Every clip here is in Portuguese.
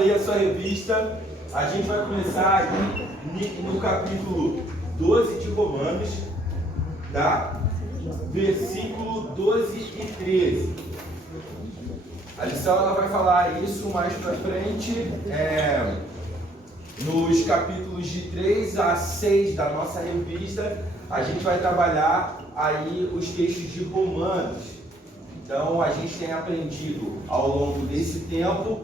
aí a sua revista. A gente vai começar aqui no capítulo 12 de Romanos, tá? Versículo 12 e 13. A lição ela vai falar isso mais pra frente, nos capítulos de 3 a 6 da nossa revista. A gente vai trabalhar aí os textos de Romanos. Então a gente tem aprendido ao longo desse tempo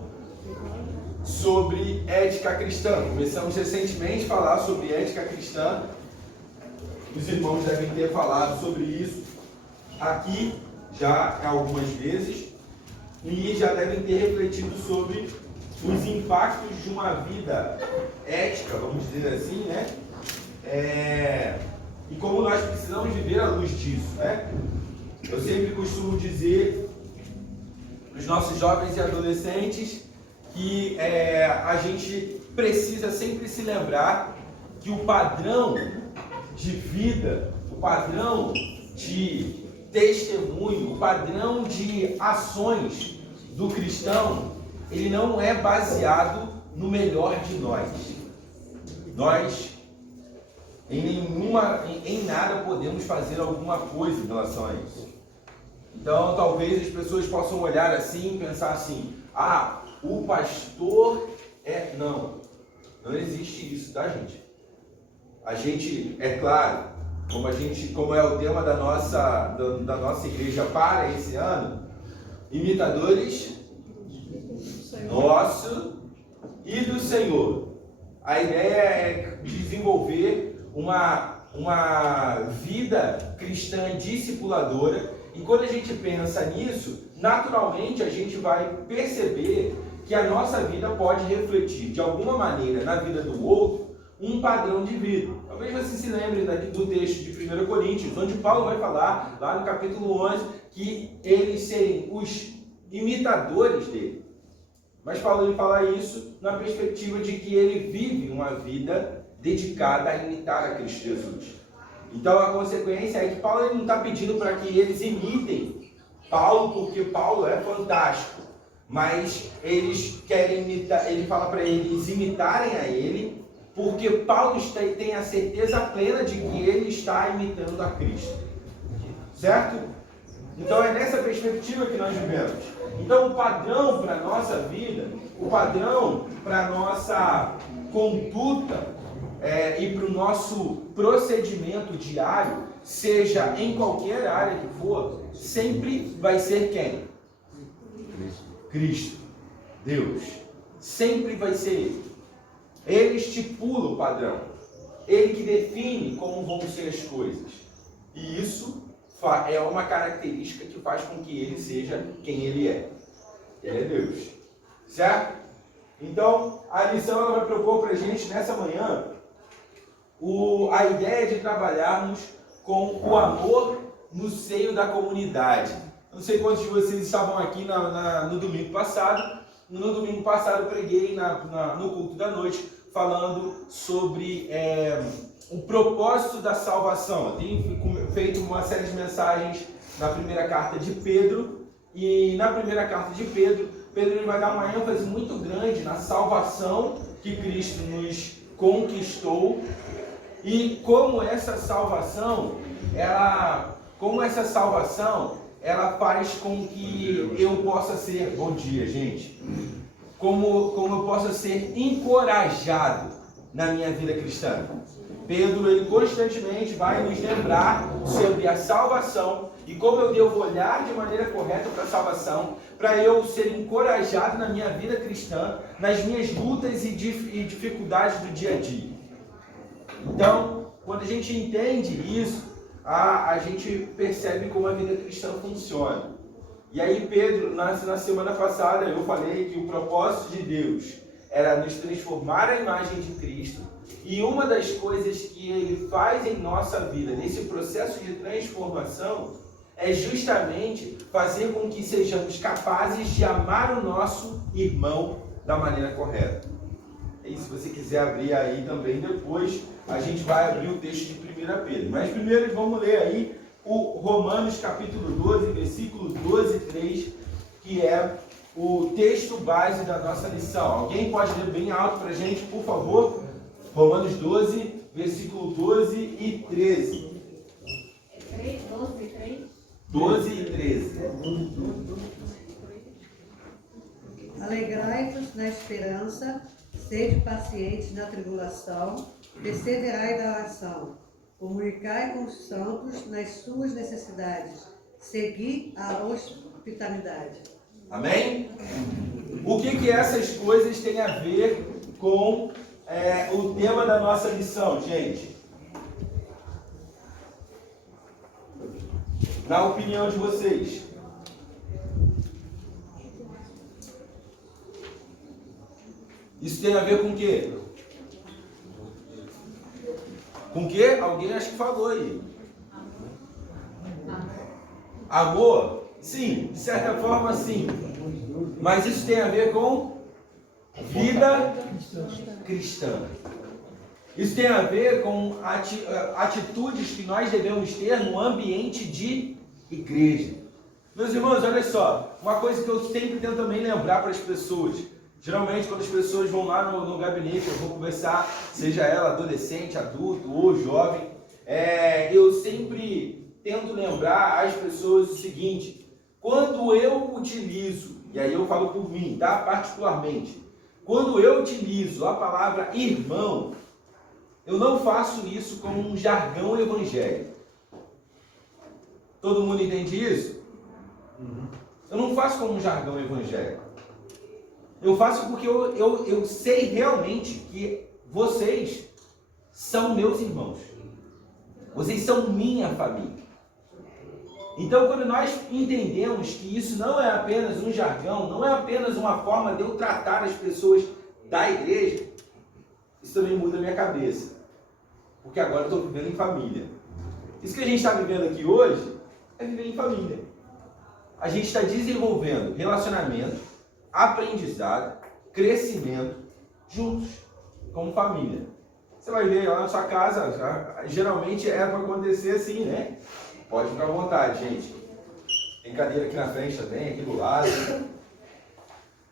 sobre ética cristã. Começamos recentemente a falar sobre ética cristã. Os irmãos devem ter falado sobre isso aqui já algumas vezes e já devem ter refletido sobre os impactos de uma vida ética, vamos dizer assim, né? E como nós precisamos viver à luz disso, né? Eu sempre costumo dizer para os nossos jovens e adolescentes que a gente precisa sempre se lembrar que o padrão de vida, o padrão de testemunho, o padrão de ações do cristão, ele não é baseado no melhor de nós. Nós, em nada podemos fazer alguma coisa em relação a isso. Então, talvez as pessoas possam olhar assim e pensar assim: ah, o pastor é... Não existe isso, tá, gente? A gente, é claro, como é o tema da nossa igreja para esse ano, imitadores nosso e do Senhor. A ideia é desenvolver uma vida cristã discipuladora, e quando a gente pensa nisso, naturalmente a gente vai perceber que a nossa vida pode refletir de alguma maneira na vida do outro um padrão de vida. Talvez você se lembre do texto de 1 Coríntios, onde Paulo vai falar, lá no capítulo 11, que eles serem os imitadores dele. Mas Paulo ele fala isso na perspectiva de que ele vive uma vida dedicada a imitar a Cristo Jesus. Então a consequência é que Paulo ele não está pedindo para que eles imitem Paulo, porque Paulo é fantástico. Mas eles querem imitar, ele fala para eles imitarem a ele, porque Paulo tem a certeza plena de que ele está imitando a Cristo. Certo? Então é nessa perspectiva que nós vivemos. Então o padrão para a nossa vida, o padrão para a nossa conduta e para o nosso procedimento diário, seja em qualquer área que for, sempre vai ser quem? Cristo. Deus. Sempre vai ser Ele. Ele estipula o padrão. Ele que define como vão ser as coisas. E isso é uma característica que faz com que Ele seja quem Ele é. Ele é Deus. Certo? Então, a lição ela vai propor para a gente nessa manhã a ideia de trabalharmos com o amor no seio da comunidade. Não sei quantos de vocês estavam aqui no domingo passado. No domingo passado eu preguei no culto da noite falando sobre o propósito da salvação. Eu tenho feito uma série de mensagens na primeira carta de Pedro. E na primeira carta de Pedro ele vai dar uma ênfase muito grande na salvação que Cristo nos conquistou e como essa salvação ela faz com que eu possa ser, bom dia, gente, como eu possa ser encorajado na minha vida cristã. Pedro, ele constantemente vai nos lembrar sobre a salvação e como eu devo olhar de maneira correta para a salvação, para eu ser encorajado na minha vida cristã, nas minhas lutas e dificuldades do dia a dia. Então, quando a gente entende isso, a gente percebe como a vida cristã funciona. E aí Pedro, na semana passada, eu falei que o propósito de Deus era nos transformar à imagem de Cristo. E uma das coisas que Ele faz em nossa vida, nesse processo de transformação, é justamente fazer com que sejamos capazes de amar o nosso irmão da maneira correta. E se você quiser abrir aí também depois, a gente vai abrir o texto de 1 Pedro. Mas primeiro vamos ler aí o Romanos capítulo 12, versículo 12 e 3, que é o texto base da nossa lição. Alguém pode ler bem alto para a gente, por favor? Romanos 12, versículo 12 e 13. 12 e 3? 12 e 13. Alegrai-vos na esperança, sede pacientes na tribulação, perseverai na oração, comunicai com os santos nas suas necessidades, segui a hospitalidade. Amém? O que essas coisas têm a ver com o tema da nossa lição, gente? Na opinião de vocês. Isso tem a ver com o quê? Com o quê? Alguém acho que falou aí. Amor? Sim, de certa forma sim. Mas isso tem a ver com vida cristã. Isso tem a ver com atitudes que nós devemos ter no ambiente de igreja. Meus irmãos, olha só, uma coisa que eu sempre tento também lembrar para as pessoas. Geralmente, quando as pessoas vão lá no gabinete, eu vou conversar, seja ela adolescente, adulto ou jovem, eu sempre tento lembrar às pessoas o seguinte: quando eu utilizo, e aí eu falo por mim, tá? Particularmente, quando eu utilizo a palavra irmão, eu não faço isso como um jargão evangélico. Todo mundo entende isso? Eu não faço como um jargão evangélico. Eu faço porque eu sei realmente que vocês são meus irmãos. Vocês são minha família. Então, quando nós entendemos que isso não é apenas um jargão, não é apenas uma forma de eu tratar as pessoas da igreja, isso também muda a minha cabeça. Porque agora eu estou vivendo em família. Isso que a gente está vivendo aqui hoje é viver em família. A gente está desenvolvendo relacionamento, aprendizado, crescimento, juntos, como família. Você vai ver lá na sua casa, geralmente é para acontecer assim, né? Pode ficar à vontade, gente. Tem cadeira aqui na frente também, aqui do lado.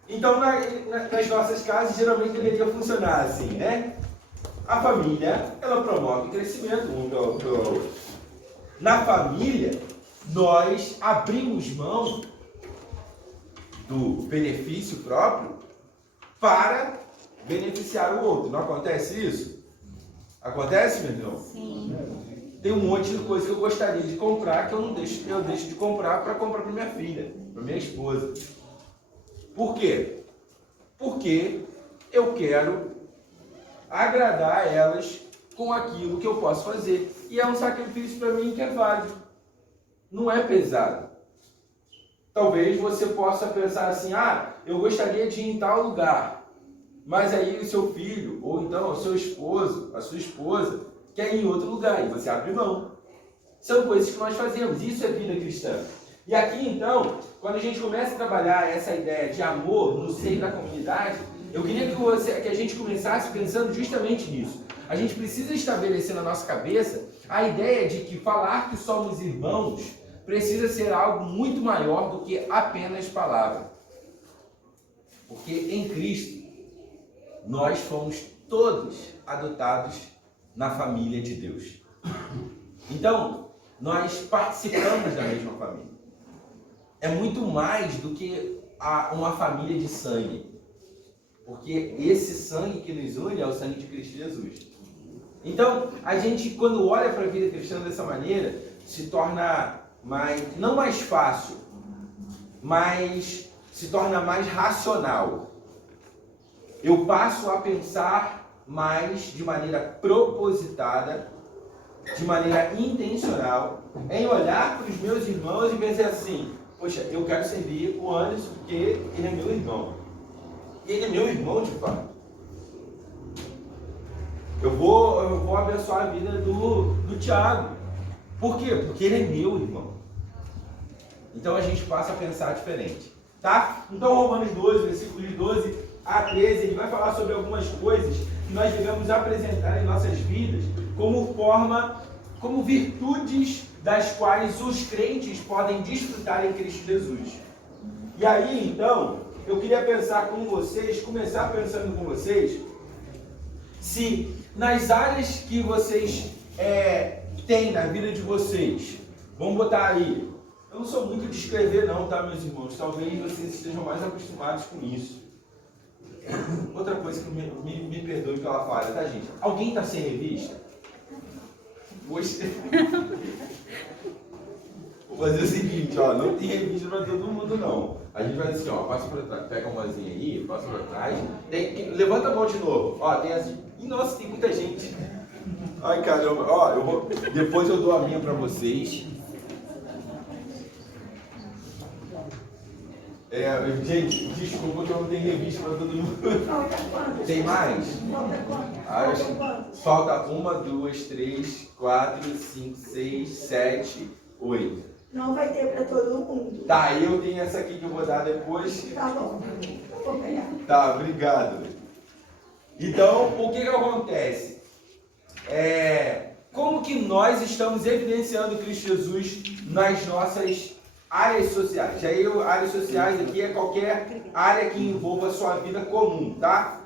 Então, nas nossas casas, geralmente deveria funcionar assim, né? A família, ela promove crescimento um pelo outro. Na família, nós abrimos mão do benefício próprio para beneficiar o outro. Não acontece isso? Acontece, meu irmão? Sim. Tem um monte de coisa que eu gostaria de comprar que eu deixo de comprar para comprar para minha filha, para minha esposa. Por quê? Porque eu quero agradar elas com aquilo que eu posso fazer. E é um sacrifício para mim que é válido. Não é pesado. Talvez você possa pensar assim: eu gostaria de ir em tal lugar. Mas aí o seu filho, ou então o seu esposo, a sua esposa, quer ir em outro lugar e você abre mão. São coisas que nós fazemos. Isso é vida cristã. E aqui então, quando a gente começa a trabalhar essa ideia de amor no seio da comunidade, eu queria que a gente começasse pensando justamente nisso. A gente precisa estabelecer na nossa cabeça a ideia de que falar que somos irmãos precisa ser algo muito maior do que apenas palavra. Porque em Cristo, nós fomos todos adotados na família de Deus. Então, nós participamos da mesma família. É muito mais do que uma família de sangue. Porque esse sangue que nos une é o sangue de Cristo Jesus. Então, a gente, quando olha para a vida cristã dessa maneira, se torna não mais fácil, mas se torna mais racional. Eu passo a pensar mais de maneira propositada, de maneira intencional, em olhar para os meus irmãos e pensar assim: poxa, eu quero servir o Anderson porque ele é meu irmão. E ele é meu irmão de fato. Eu vou abençoar a vida do Tiago. Por quê? Porque ele é meu irmão. Então a gente passa a pensar diferente. Tá? Então Romanos 12, versículos 12 a 13, ele vai falar sobre algumas coisas que nós devemos apresentar em nossas vidas como virtudes das quais os crentes podem desfrutar em Cristo Jesus. E aí, então, eu queria pensar com vocês, começar pensando com vocês, se nas áreas que vocês têm na vida de vocês, vamos botar aí, eu não sou muito de escrever não, tá, meus irmãos? Talvez vocês estejam mais acostumados com isso. Outra coisa que me perdoe pela falha, tá, gente? Alguém está sem revista? Poxa. Vou fazer o seguinte, ó, não tem revista para todo mundo não. A gente vai assim, ó, passa para trás, pega umazinha aí, passa para trás, levanta a mão de novo, ó, tem assim, e nossa, tem muita gente. Ai caramba, ó, depois eu dou a minha para vocês. Gente, desculpa que eu não tenho revista para todo mundo. Falta quantas? Tem mais? Falta quantas? Ah, Falta quantas? falta 1, 2, 3, 4, 5, 6, 7, 8. Não vai ter para todo mundo. Tá, eu tenho essa aqui que eu vou dar depois. Tá bom. Eu vou pegar. Tá, obrigado. Então, o que acontece? Como que nós estamos evidenciando Cristo Jesus nas nossas áreas sociais? E aí, áreas sociais aqui é qualquer área que envolva a sua vida comum, tá?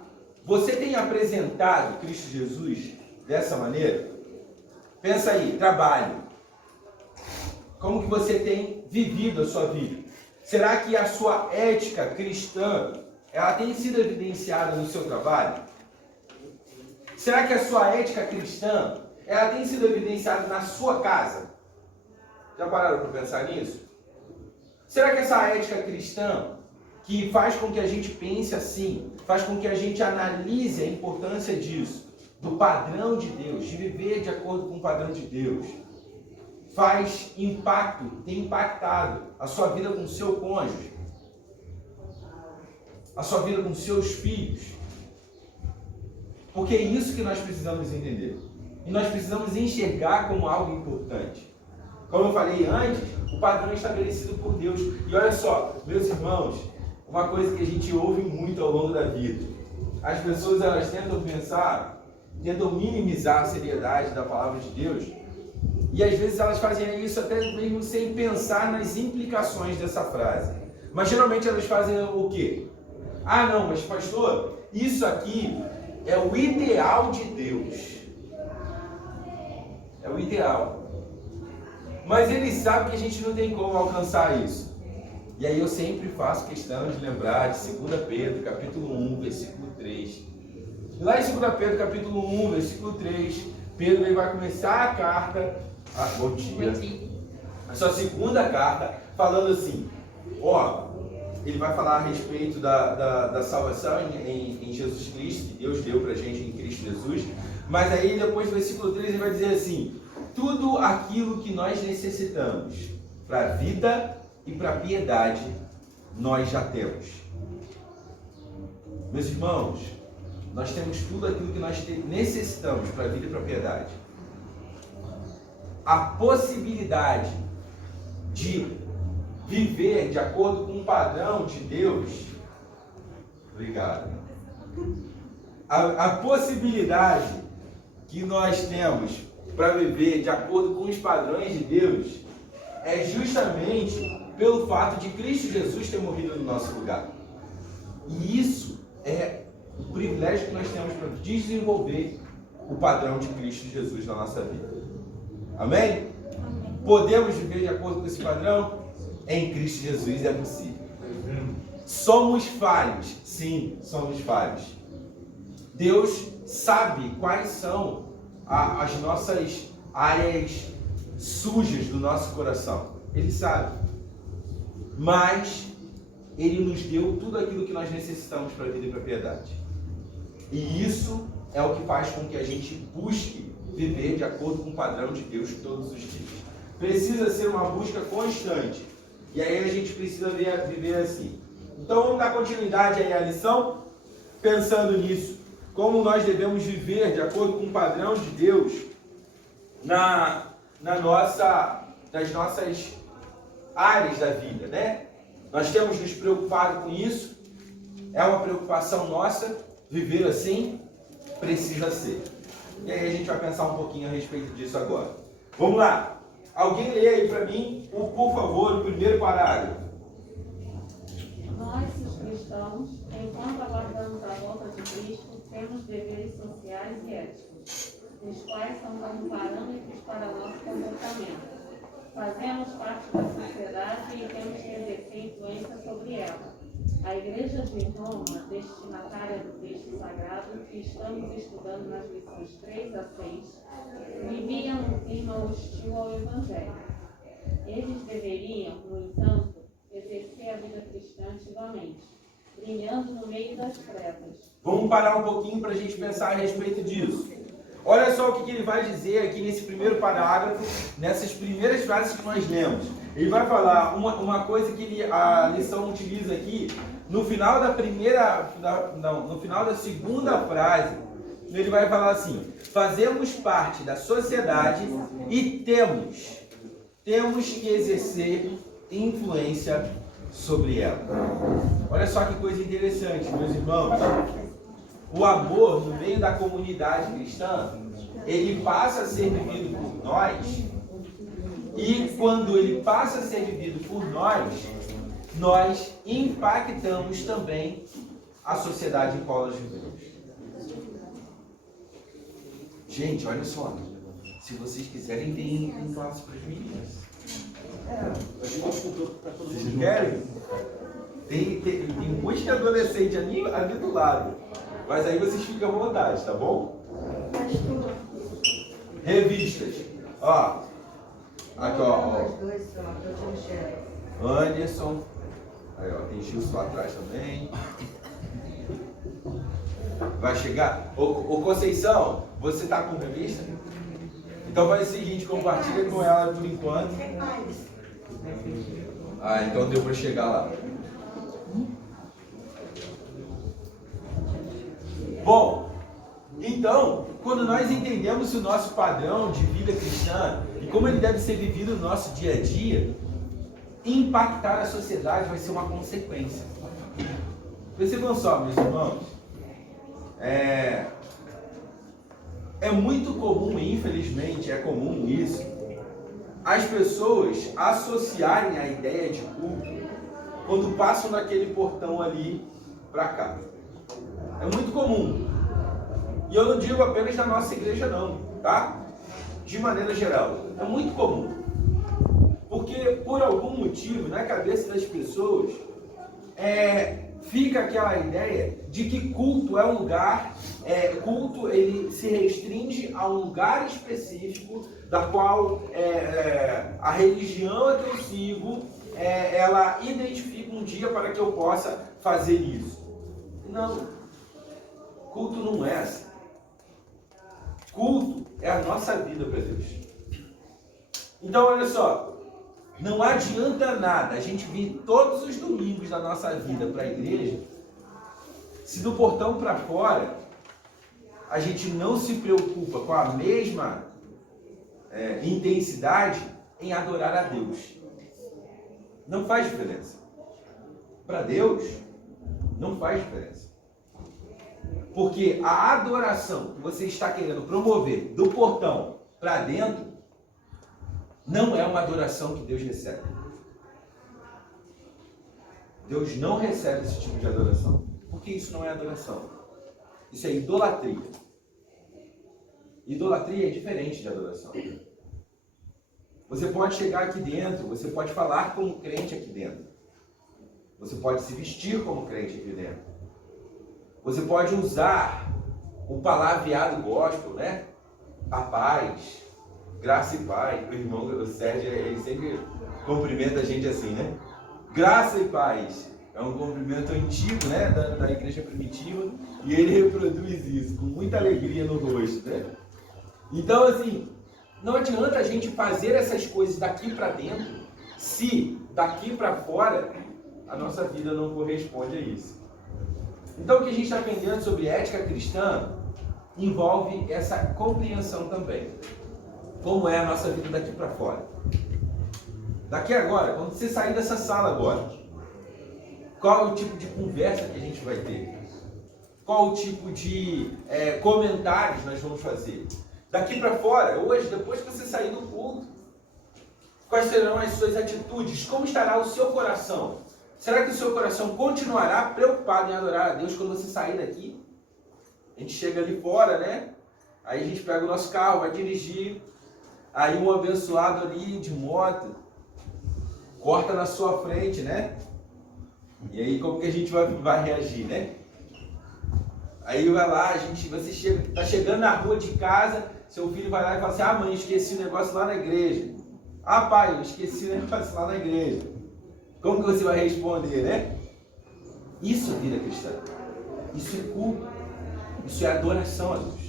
Você tem apresentado Cristo Jesus dessa maneira? Pensa aí, trabalho. Como que você tem vivido a sua vida? Será que a sua ética cristã, ela tem sido evidenciada no seu trabalho? Será que a sua ética cristã, ela tem sido evidenciada na sua casa? Já pararam para pensar nisso? Será que essa ética cristã, que faz com que a gente pense assim, faz com que a gente analise a importância disso, do padrão de Deus, de viver de acordo com o padrão de Deus, faz impacto, tem impactado a sua vida com o seu cônjuge, a sua vida com seus filhos? Porque é isso que nós precisamos entender. E nós precisamos enxergar como algo importante. Como eu falei antes, o padrão é estabelecido por Deus. E olha só, meus irmãos, uma coisa que a gente ouve muito ao longo da vida. As pessoas, elas tentam minimizar a seriedade da palavra de Deus. E às vezes elas fazem isso até mesmo sem pensar nas implicações dessa frase. Mas geralmente elas fazem o quê? Ah, não, mas pastor, isso aqui é o ideal de Deus. É o ideal. Mas ele sabe que a gente não tem como alcançar isso. E aí eu sempre faço questão de lembrar de 2 Pedro, capítulo 1, versículo 3. E lá em 2 Pedro, capítulo 1, versículo 3, Pedro ele vai começar a carta, bom dia, a sua segunda carta, falando assim, ele vai falar a respeito da salvação em Jesus Cristo, que Deus deu pra gente em Cristo Jesus, mas aí depois do versículo 3 ele vai dizer assim, tudo aquilo que nós necessitamos para a vida e para a piedade, nós já temos. Meus irmãos, nós temos tudo aquilo que nós necessitamos para a vida e para a piedade. A possibilidade de viver de acordo com o padrão de Deus, obrigado. A possibilidade que nós temos para viver de acordo com os padrões de Deus é justamente pelo fato de Cristo Jesus ter morrido no nosso lugar. E isso é o privilégio que nós temos para desenvolver o padrão de Cristo Jesus na nossa vida. Amém? Amém. Podemos viver de acordo com esse padrão? Em Cristo Jesus é possível. Somos falhos? Sim, somos falhos. Deus sabe quais são as nossas áreas sujas do nosso coração. Ele sabe. Mas Ele nos deu tudo aquilo que nós necessitamos para a vida e para a piedade. E isso é o que faz com que a gente busque viver de acordo com o padrão de Deus todos os dias. Precisa ser uma busca constante. E aí a gente precisa viver assim. Então vamos dar continuidade aí à lição, pensando nisso. Como nós devemos viver de acordo com o padrão de Deus nas nossas áreas da vida, né? Nós temos nos preocupado com isso. É uma preocupação nossa viver assim? Precisa ser. E aí a gente vai pensar um pouquinho a respeito disso agora. Vamos lá. Alguém lê aí para mim, por favor, o primeiro parágrafo. Nós, os cristãos, enquanto aguardamos a volta de Cristo, temos deveres sociais e éticos, os quais são como parâmetros para nosso comportamento. Fazemos parte da sociedade e temos que exercer influência sobre ela. A Igreja de Roma, destinatária do texto sagrado, que estamos estudando nas lições 3 a 6, vivia um clima hostil ao Evangelho. Eles deveriam, no entanto, exercer a vida cristã ativamente, brilhando no meio das trevas. Vamos parar um pouquinho para a gente pensar a respeito disso. Olha só o que ele vai dizer aqui nesse primeiro parágrafo, nessas primeiras frases que nós lemos. Ele vai falar uma coisa que a lição utiliza aqui, no final no final da segunda frase, ele vai falar assim: fazemos parte da sociedade e temos que exercer influência sobre ela. Olha só que coisa interessante, meus irmãos. O amor no meio da comunidade cristã, ele passa a ser vivido por nós, e quando ele passa a ser vivido por nós impactamos também a sociedade em qual nós vivemos. Gente, olha só, se vocês quiserem, tem classe para as meninas. Vocês não querem? Tem um monte de adolescente ali do lado. Mas aí vocês ficam à vontade, tá bom? Revistas. Ó. Aqui, ó. Anderson. Aí, ó. Tem Gilson lá atrás também. Vai chegar. Ô Conceição, você tá com revista? Então faz o seguinte, compartilha com ela por enquanto. Ah, então deu pra chegar lá. Bom, então, quando nós entendemos o nosso padrão de vida cristã e como ele deve ser vivido no nosso dia a dia, impactar a sociedade vai ser uma consequência. Percebam só, meus irmãos, é muito comum, infelizmente, é comum isso, as pessoas associarem a ideia de culto quando passam daquele portão ali para cá. É muito comum. E eu não digo apenas na nossa igreja não, tá? De maneira geral. É muito comum. Porque por algum motivo, na cabeça das pessoas, fica aquela ideia de que culto é um lugar, culto ele se restringe a um lugar específico, da qual a religião que eu sigo, ela identifica um dia para que eu possa fazer isso. Não. Culto não é assim. Culto é a nossa vida para Deus. Então, olha só. Não adianta nada a gente vir todos os domingos da nossa vida para a igreja, se do portão para fora a gente não se preocupa com a mesma intensidade em adorar a Deus. Não faz diferença. Para Deus, não faz diferença. Porque a adoração que você está querendo promover do portão para dentro não é uma adoração que Deus recebe. Deus não recebe esse tipo de adoração. Porque isso não é adoração. Isso é idolatria. Idolatria é diferente de adoração. Você pode chegar aqui dentro, você pode falar como crente aqui dentro. Você pode se vestir como crente aqui dentro. Você pode usar o palavreado gospel, né? A paz, graça e paz. O irmão o Sérgio, ele sempre cumprimenta a gente assim, né? Graça e paz. É um cumprimento antigo, né? Da igreja primitiva. E ele reproduz isso com muita alegria no rosto, né? Então, assim, não adianta a gente fazer essas coisas daqui para dentro se daqui para fora a nossa vida não corresponde a isso. Então, o que a gente está aprendendo sobre ética cristã envolve essa compreensão também. Como é a nossa vida daqui para fora. Daqui agora, quando você sair dessa sala agora, qual é o tipo de conversa que a gente vai ter? Qual o tipo de comentários nós vamos fazer? Daqui para fora, hoje, depois que você sair do culto, quais serão as suas atitudes? Como estará o seu coração? Será que o seu coração continuará preocupado em adorar a Deus quando você sair daqui? A gente chega ali fora, né? Aí a gente pega o nosso carro, vai dirigir. Aí um abençoado ali de moto corta na sua frente, né? E aí como que a gente vai reagir, né? Aí vai lá, você chega, tá chegando na rua de casa, seu filho vai lá e fala assim: ah, mãe, esqueci o negócio lá na igreja. Ah, pai, eu esqueci o negócio lá na igreja. Como que você vai responder, né? Isso é vida cristã. Isso é culto. Isso é adoração a Deus.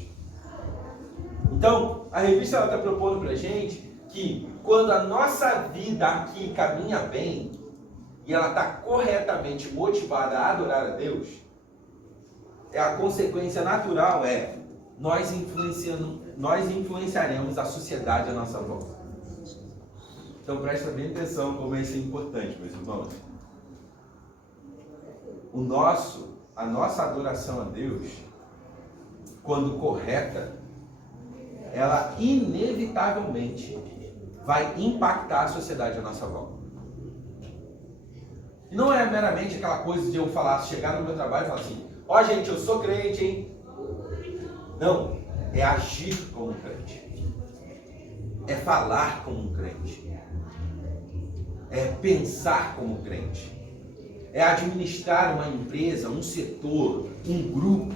Então, a revista está propondo para a gente que quando a nossa vida aqui caminha bem e ela está corretamente motivada a adorar a Deus, a consequência natural é nós influenciaremos a sociedade à nossa volta. Então presta bem atenção como isso é importante, meus irmãos. A nossa adoração a Deus, quando correta, ela inevitavelmente vai impactar a sociedade à nossa volta. E não é meramente aquela coisa de eu chegar no meu trabalho e falar assim: ó, gente, eu sou crente, hein? Não, é agir como um crente. É falar como um crente. É pensar como um crente. É administrar uma empresa, um setor, um grupo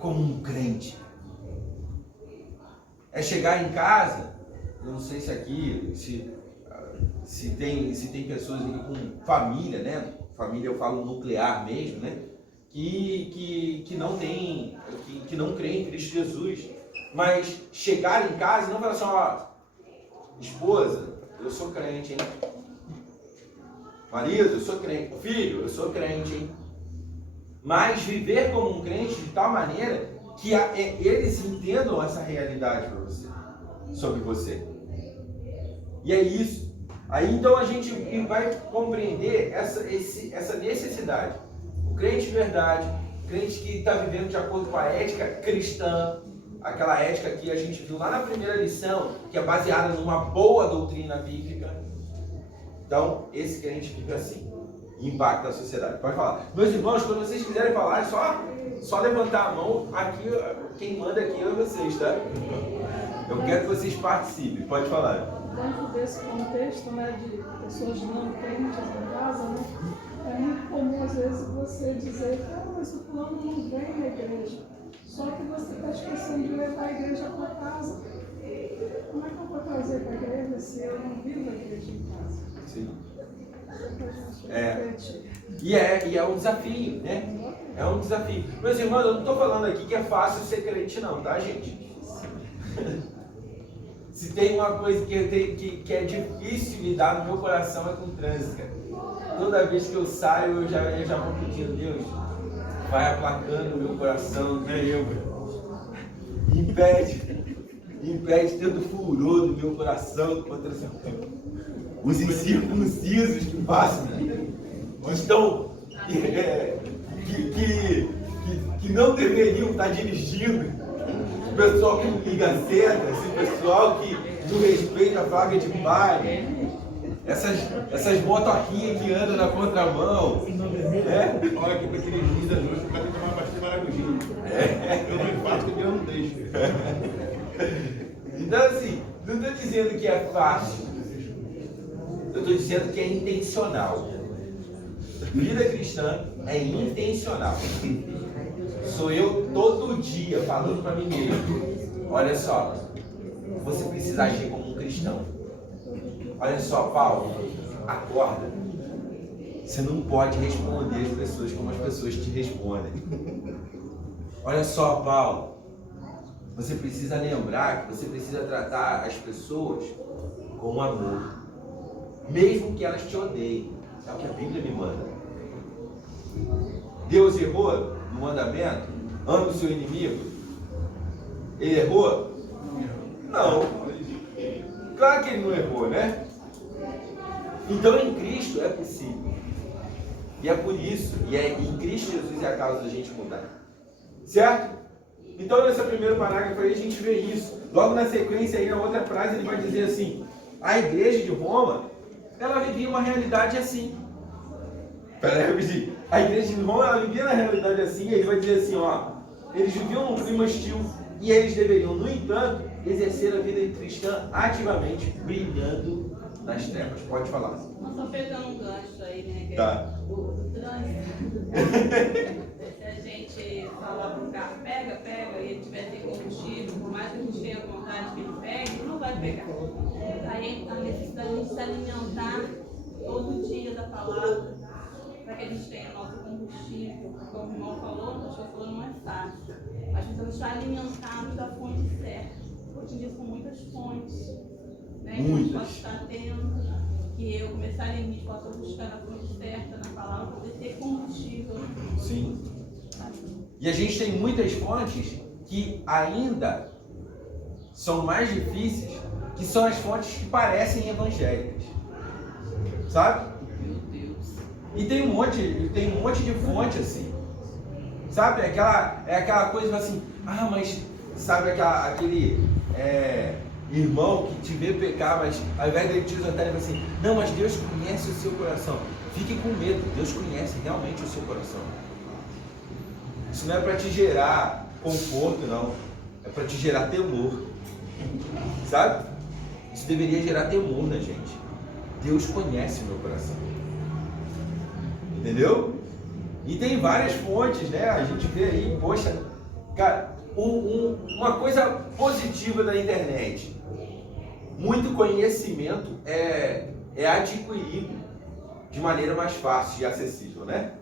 como um crente. É chegar em casa, não sei se aqui, se tem pessoas aqui com família, né? Família eu falo nuclear mesmo, né? Que não crê em Cristo Jesus. Mas chegar em casa e não falar assim: ó, esposa, eu sou crente, hein? Marido, eu sou crente. Filho, eu sou crente, hein? Mas viver como um crente de tal maneira que eles entendam essa realidade para você, sobre você. E é isso. Aí então a gente vai compreender essa necessidade. O crente de verdade, o crente que está vivendo de acordo com a ética cristã, aquela ética que a gente viu lá na primeira lição, que é baseada numa boa doutrina bíblica. Então, esse crente fica assim, impacta a sociedade. Pode falar. Meus irmãos, quando vocês quiserem falar, é só levantar a mão. Aqui, quem manda aqui é vocês, tá? Eu quero que vocês participem. Pode falar. Dentro desse contexto, né, de pessoas não crentes em casa, né, é muito comum às vezes você dizer que mas o fulano não vem na igreja, só que você está esquecendo de levar a igreja para casa. Como é que eu vou trazer para a igreja se eu não vivo a igreja em casa? Sim. E é um desafio, né? É um desafio. Meus irmãos, eu não estou falando aqui que é fácil ser crente não, tá, gente? Se tem uma coisa que é difícil lidar no meu coração é com o trânsito, cara. Toda vez que eu saio, eu já vou pedindo: Deus, vai aplacando o meu coração, né? Impede todo o furor do meu coração contra os incircuncisos que passam, que não deveriam estar dirigindo. O pessoal que não liga a seta, esse pessoal que não respeita a vaga de pai, essas motoquinhas que andam na contramão. Olha aqui para aquele juiz da noite, vai ter que tomar uma pastilha maracujinha. Eu não faço porque eu não deixo. Então, assim, não estou dizendo que é fácil, eu estou dizendo que é intencional. Vida cristã é intencional. Sou eu todo dia falando para mim mesmo: olha só, você precisa agir como um cristão. Olha só, Paulo, acorda. Você não pode responder as pessoas como as pessoas te respondem. Olha só, Paulo, você precisa lembrar que você precisa tratar as pessoas com amor, mesmo que elas te odeiem. É o que a Bíblia me manda. Deus errou no mandamento? Ame o seu inimigo. Ele errou? Não. Claro que ele não errou, né? Então em Cristo é possível. E é por isso, em Cristo Jesus é a causa da gente mudar. Certo? Então nesse primeiro parágrafo aí a gente vê isso. Logo na sequência aí, na outra frase, ele vai dizer assim: a igreja de Roma, ela vivia uma realidade assim. Pera aí, rapidinho. A igreja de irmão, ela vivia na realidade assim, e ele vai dizer assim, ó. Eles viviam num clima hostil e eles deveriam, no entanto, exercer a vida cristã ativamente, brilhando nas trevas. Pode falar. Não só pegando um gancho aí, né? Que Tá. é do trânsito. Se a gente falar pro carro, pega, e ele tiver sem combustível, por mais que a gente tenha vontade que ele pegue, ele não vai pegar. Aí a necessidade de a gente se alimentar todo dia da palavra, para que a gente tenha nosso combustível. Como o irmão falou, o pastor falou, não é fácil. Mas precisamos estar alimentados da fonte certa. Hoje em dia são muitas fontes, né? Que a gente pode estar tendo. Que eu começar em mim, posso buscar na fonte certa, na palavra, para poder ter combustível. Sim. E a gente tem muitas fontes que ainda são mais difíceis, que são as fontes que parecem evangélicas. Sabe? Meu Deus. E tem um monte de fonte assim. Sabe? É aquela coisa assim, mas sabe aquele irmão que te vê pecar, mas ao invés dele te exortar, ele fala assim, não, mas Deus conhece o seu coração. Fique com medo, Deus conhece realmente o seu coração. Isso não é para te gerar conforto, não. É para te gerar temor. Sabe? Isso deveria gerar temor na gente. Deus conhece o meu coração. Entendeu? E tem várias fontes, né? A gente vê aí, poxa, cara, uma coisa positiva da internet. Muito conhecimento é adquirido de maneira mais fácil e acessível, né?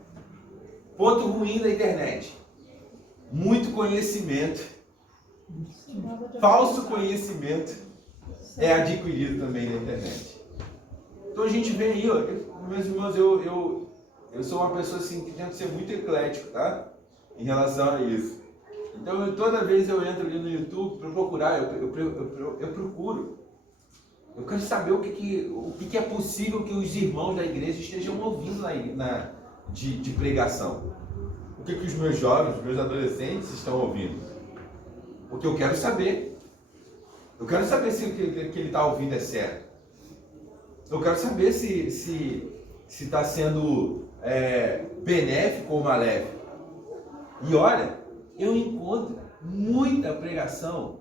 Ponto ruim da internet. Muito conhecimento, falso conhecimento é adquirido também na internet. Então a gente vê aí, ó, meus irmãos, eu sou uma pessoa assim que tento ser muito eclético, tá? Em relação a isso. Então toda vez eu entro ali no YouTube para procurar, eu procuro. Eu quero saber o que é possível que os irmãos da igreja estejam ouvindo de pregação. O que os meus jovens, os meus adolescentes estão ouvindo. Porque eu quero saber. Eu quero saber se o que ele está ouvindo é certo. Eu quero saber se está sendo benéfico ou maléfico. E olha, eu encontro muita pregação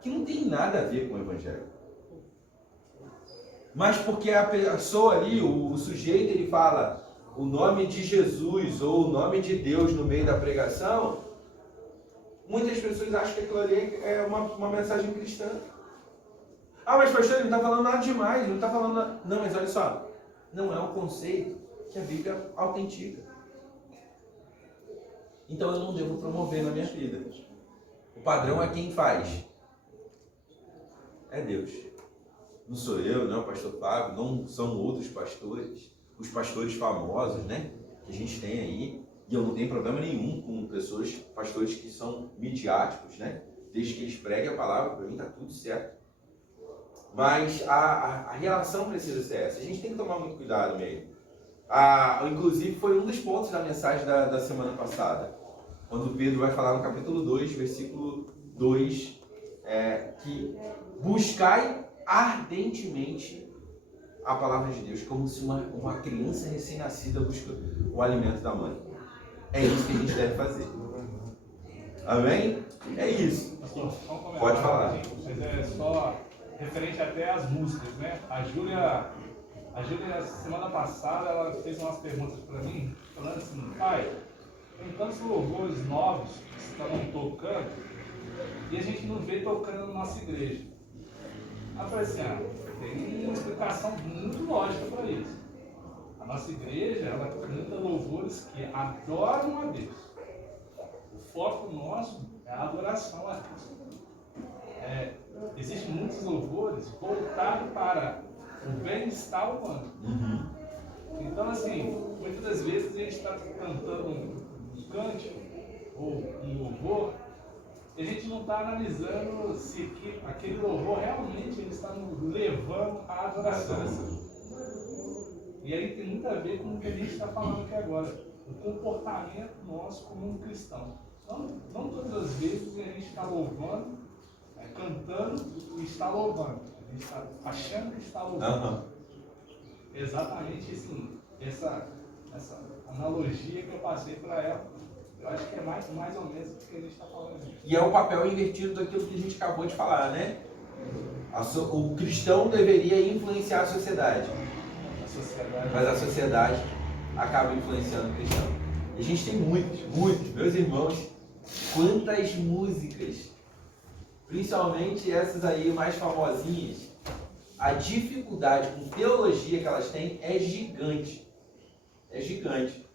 que não tem nada a ver com o evangelho. Mas porque a pessoa ali, o sujeito, ele fala o nome de Jesus ou o nome de Deus no meio da pregação, muitas pessoas acham que aquilo ali é uma mensagem cristã. Mas pastor, ele não está falando nada demais, ele não está falando nada. Não, mas olha só, não é um conceito que a Bíblia autentica. Então eu não devo promover na minha vida. O padrão é quem faz. É Deus. Não sou eu, não é o pastor Fábio, não são outros pastores, os pastores famosos, né, que a gente tem aí. E eu não tenho problema nenhum com pastores que são midiáticos, né? Desde que eles preguem a palavra, para mim está tudo certo. Mas a relação precisa ser essa. A gente tem que tomar muito cuidado mesmo. Inclusive foi um dos pontos da mensagem da semana passada. Quando Pedro vai falar no capítulo 2, versículo 2, que buscai ardentemente a palavra de Deus, como se uma criança recém-nascida busca o alimento da mãe. É isso que a gente deve fazer. Amém? É isso. Pode falar. Mas é só referente até às músicas, né? A Júlia, semana passada, ela fez umas perguntas para mim, falando assim, pai, tem tantos louvores novos que estão tocando e a gente não vê tocando na nossa igreja. Aí eu falei assim, tem uma explicação muito lógica para isso. A nossa igreja, ela canta louvores que adoram a Deus. O foco nosso é a adoração a Deus. Existem muitos louvores voltados para o bem-estar humano. Então, assim, muitas das vezes a gente está cantando um cântico ou um louvor e a gente não está analisando se aquele louvor realmente ele está nos levando à adoração. E aí tem muito a ver com o que a gente está falando aqui agora, o comportamento nosso como um cristão. Não todas as vezes a gente está louvando, cantando e está louvando. A gente está achando que está louvando. exatamente assim, essa analogia que eu passei para ela. Eu acho que é mais ou menos o que a gente está falando aqui. E é o papel invertido daquilo que a gente acabou de falar, né? O cristão deveria influenciar a sociedade, mas a sociedade acaba influenciando o cristão. E a gente tem muitos, meus irmãos, quantas músicas, principalmente essas aí mais famosinhas, a dificuldade com teologia que elas têm é gigante. É gigante.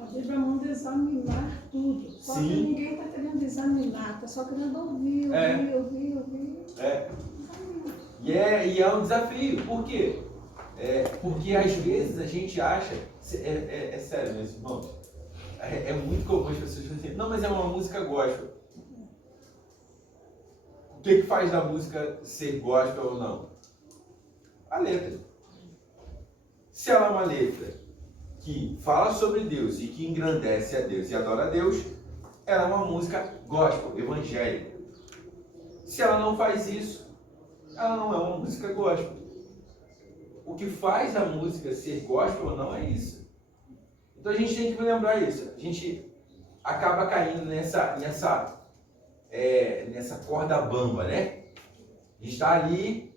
A Bíblia manda examinar tudo. Só que Sim. ninguém está querendo examinar, está só querendo ouvir. E é um desafio. Por quê? Porque às vezes a gente acha. É sério, meus irmãos. É muito comum as pessoas dizerem, não, mas é uma música gospel. O que faz da música ser gospel ou não? A letra. Se ela é uma letra que fala sobre Deus e que engrandece a Deus e adora a Deus, ela é uma música gospel, evangélica. Se ela não faz isso, ela não é uma música gospel. O que faz a música ser gospel ou não é isso. Então a gente tem que lembrar isso. A gente acaba caindo nessa corda bamba, né? A gente está ali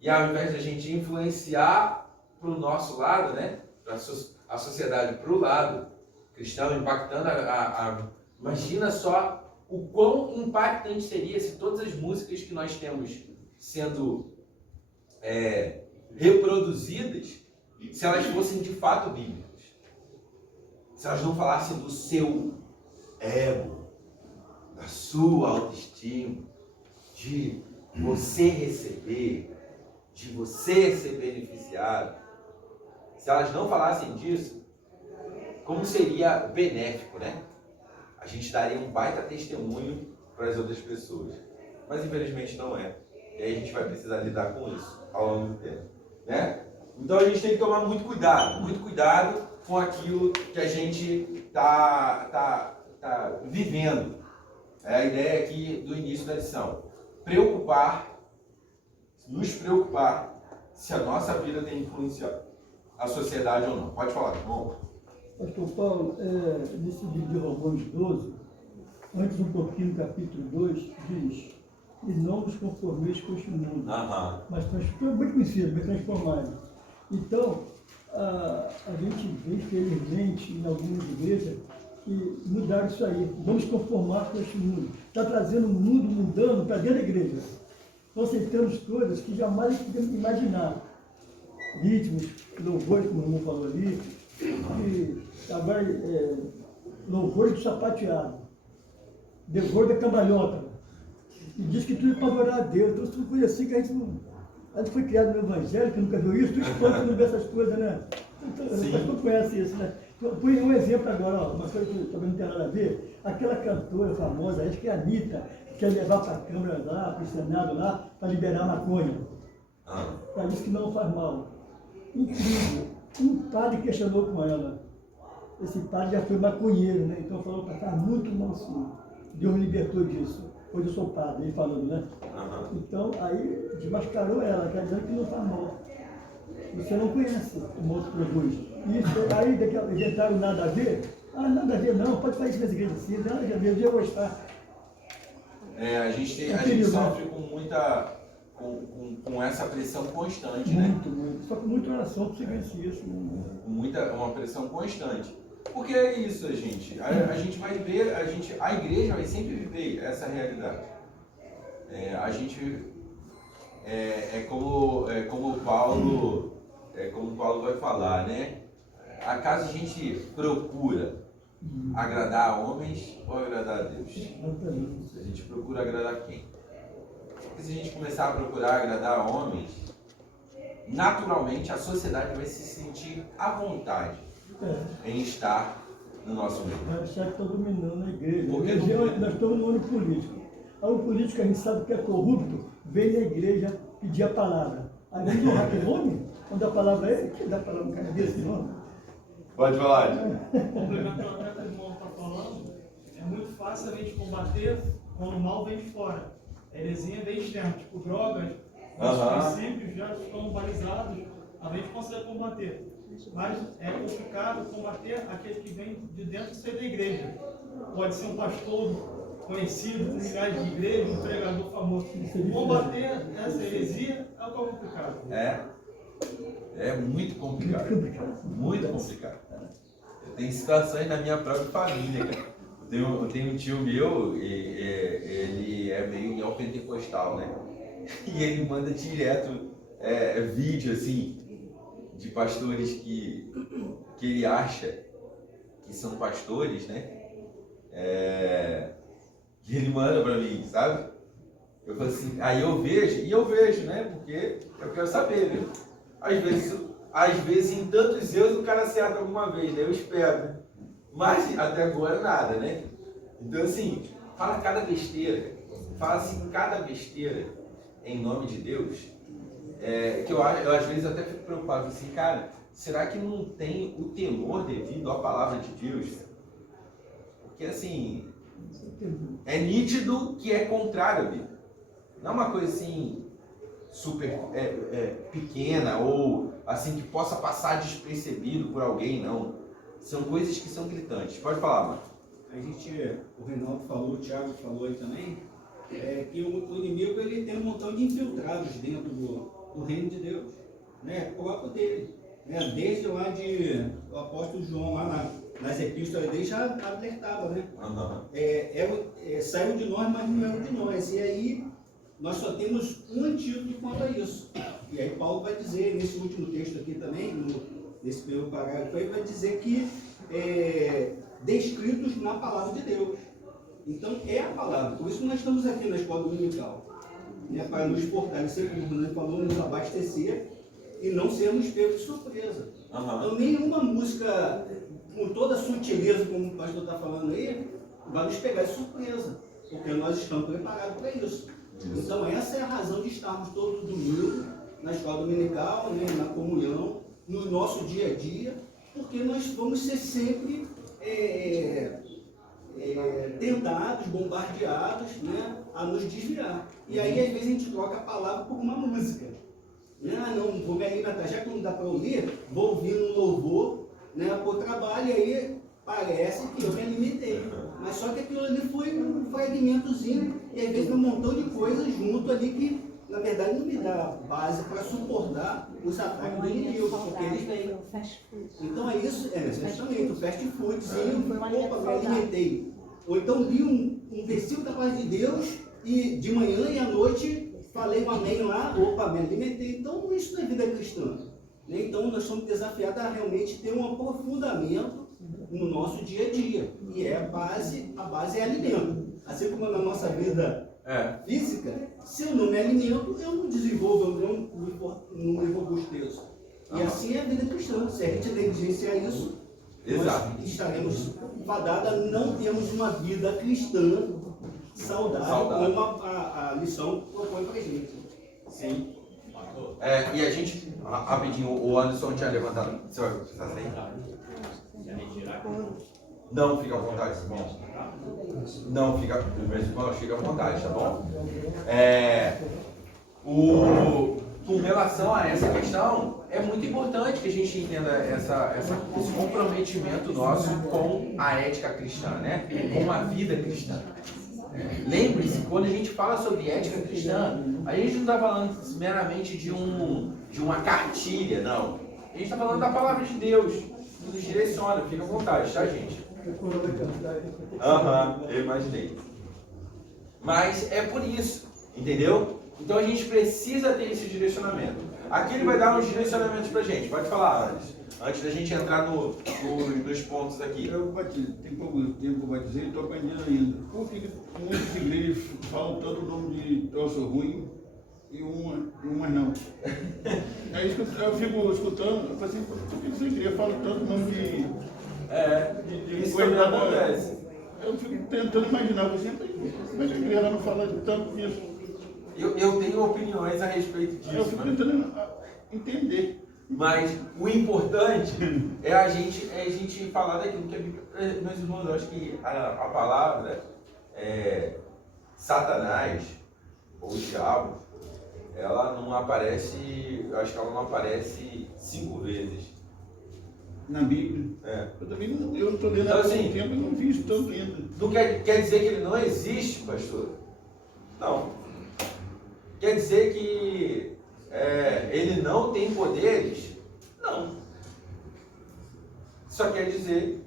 e ao invés de a gente influenciar para o nosso lado, né? Para a sociedade para o lado cristão, impactando imagina só o quão impactante seria se todas as músicas que nós temos sendo reproduzidas, se elas fossem de fato bíblicas. Se elas não falassem do seu ego, da sua autoestima, de você receber, de você ser beneficiado. Se elas não falassem disso, como seria benéfico, né? A gente daria um baita testemunho para as outras pessoas. Mas infelizmente não é. E aí a gente vai precisar lidar com isso ao longo do tempo, né? Então a gente tem que tomar muito cuidado com aquilo que a gente tá vivendo. É a ideia aqui do início da lição. Nos preocupar se a nossa vida tem influenciado a sociedade ou não. Pode falar, bom. Pastor Paulo, nesse livro de Romanos 12, antes um pouquinho no capítulo 2, diz: e não nos conformeis com este mundo, mas muito conhecido, bem transformado. Então, a gente vê, infelizmente, em algumas igrejas, que mudaram isso aí. Vamos conformar com este mundo. Está trazendo o mundo mudando para dentro da igreja. Nós aceitamos coisas que jamais podemos imaginar. Ritmos, louvores, como o irmão falou ali, e agora louvores de sapateado, louvor da cambalhota. E diz que tudo é para adorar a Deus. Então, tudo coisa assim que a gente foi criado no Evangelho, que nunca viu isso, tu espanta que não vê essas coisas, né? Então, tu conhece isso, né? Por um exemplo agora, ó, uma coisa que também não tem nada a ver, aquela cantora famosa, acho que é a Anitta, que quer levar para a Câmara lá, para o Senado lá, para liberar maconha. Ela disse que não faz mal. Incrível. Um padre questionou com ela. Esse padre já foi maconheiro, né? Então falou para faz muito mal sim. Deus me libertou disso. Hoje eu sou padre, ele falando, né? Então aí desmascarou ela, quer dizer que não faz mal. Você não conhece o moço produz. Isso, aí eles entraram nada a ver. Ah, nada a ver não, pode fazer isso nas igrejas assim, nada a ver, eu ia gostar. A gente sofre com muita. Com essa pressão constante, né? Muito. Só com muita oração para você vencer isso. Uma pressão constante. Porque é isso, gente. A gente vai ver, a igreja vai sempre viver essa realidade. A gente como o Paulo vai falar, né? Acaso a gente procura agradar a homens ou agradar a Deus? A gente procura agradar quem? Porque se a gente começar a procurar agradar a homens, naturalmente a sociedade vai se sentir à vontade em estar no nosso meio. Vai achar que está dominando a igreja. Porque nós estamos no ano político. Aí o político, a gente sabe que é corrupto, vem na igreja pedir a palavra. Aí vem honrar aquele homem, quando a palavra é ele, que dá a palavra no cara desse nome. Pode falar. Complementando até o que o irmão está falando, é muito fácil a gente combater quando o mal vem de fora. A heresia vem externa, tipo drogas, os princípios já estão balizados a gente consegue combater. Mas é complicado combater aquele que vem de dentro do seio da igreja. Pode ser um pastor conhecido, com milhares de igrejas, um pregador famoso. Combater essa heresia é o que é complicado. É muito complicado. Muito complicado. Tem situações na minha própria família, cara. Eu tenho um tio meu, ele é meio neopentecostal, né? E ele manda direto vídeo, assim, de pastores que ele acha que são pastores, né? Que ele manda pra mim, sabe? Eu falo assim, aí eu vejo, né? Porque eu quero saber, né? Às vezes em tantos erros o cara acerta alguma vez, né? Eu espero, né? Mas até agora nada, né? Então assim, fala cada besteira, em nome de Deus, que eu às vezes até fico preocupado assim, cara, será que não tem o temor devido à palavra de Deus? Porque assim, é nítido que é contrário à Bíblia. Não é uma coisa assim super pequena ou assim que possa passar despercebido por alguém, não. São coisas que são gritantes. Pode falar, mano. O Reinaldo falou, o Thiago falou aí também, que o inimigo ele tem um montão de infiltrados dentro do reino de Deus, né? Próprio dele, né? Desde lá o apóstolo João, lá nas epístolas dele já alertava, né? Saiu de nós, mas não era de nós. E aí nós só temos um antídoto quanto a isso. E aí Paulo vai dizer, nesse último texto aqui também, nesse primeiro parágrafo aí, vai dizer que descritos na palavra de Deus. Então é a palavra, por isso nós estamos aqui na escola dominical, né, para nos fortalecer, como o Fernando falou, nos abastecer e não sermos pegos de surpresa. Então nenhuma música, com toda a sutileza, como o pastor está falando aí, vai nos pegar de surpresa, porque nós estamos preparados para isso. Então essa é a razão de estarmos todos domingo na escola dominical, né, na comunhão, no nosso dia a dia, porque nós vamos ser sempre tentados, bombardeados, né, a nos desviar. E aí, às vezes, a gente troca a palavra por uma música. Né? Não, vou me alimentar, já que não dá para ouvir, vou ouvir um louvor, né, por trabalho, e aí parece que eu me alimentei. Mas só que aquilo ali foi um fragmentozinho, e às vezes um montão de coisas junto ali que, na verdade, não me dá base para suportar os ataques do inimigo, porque eles vêm. Então é isso, exatamente, o fast foodzinho, opa, me alimentei. Ou então li um versículo da palavra de Deus e de manhã e à noite falei um amém lá, opa, me alimentei. Então isso não é vida cristã. Né? Então nós somos desafiados a realmente ter um aprofundamento no nosso dia a dia. E a base é alimento. Assim como na nossa vida física, se eu não me alimento, eu não desenvolvo, eu não me robusteço. E assim é a vida cristã. Se a gente negligenciar isso, nós estaremos fadados a não termos uma vida cristã saudável. Como a lição propõe para a gente. Sim. E a gente, rapidinho, o Anderson tinha levantado. Você vai precisar sair? Não, fica à vontade. Não, fica à vontade, tá bom? Com relação a essa questão, é muito importante que a gente entenda esse comprometimento nosso com a ética cristã, né? Com a vida cristã. Lembre-se, quando a gente fala sobre ética cristã, a gente não está falando meramente de uma cartilha, não. A gente está falando da palavra de Deus, que nos direciona, fica à vontade, tá, gente? Eu imaginei. Mas é por isso, entendeu? Então a gente precisa ter esse direcionamento. Aqui ele vai dar uns direcionamentos pra gente. Pode falar, antes da gente entrar nos pontos aqui. Tem pouco tempo que eu batizo e estou aprendendo ainda. Por que muitas igrejas falam tanto o nome de troço ruim e umas não? É isso que eu fico escutando. Eu falo assim, por que essa igreja fala tanto o nome de isso coisa também acontece. Eu fico tentando imaginar, como é que a igreja não fala tanto disso? Eu tenho opiniões a respeito disso. Eu fico tentando entender. Mas o importante é a gente falar daquilo que a Bíblia. Meus irmãos, eu acho que a palavra Satanás, ou o diabo, ela não aparece, eu acho que ela não aparece 5 vezes. Na Bíblia. É. Eu também não estou lendo Então, há assim, muito tempo e não vi isso tanto ainda. Não quer dizer que ele não existe, pastor? Não. Quer dizer que ele não tem poderes? Não. Só quer dizer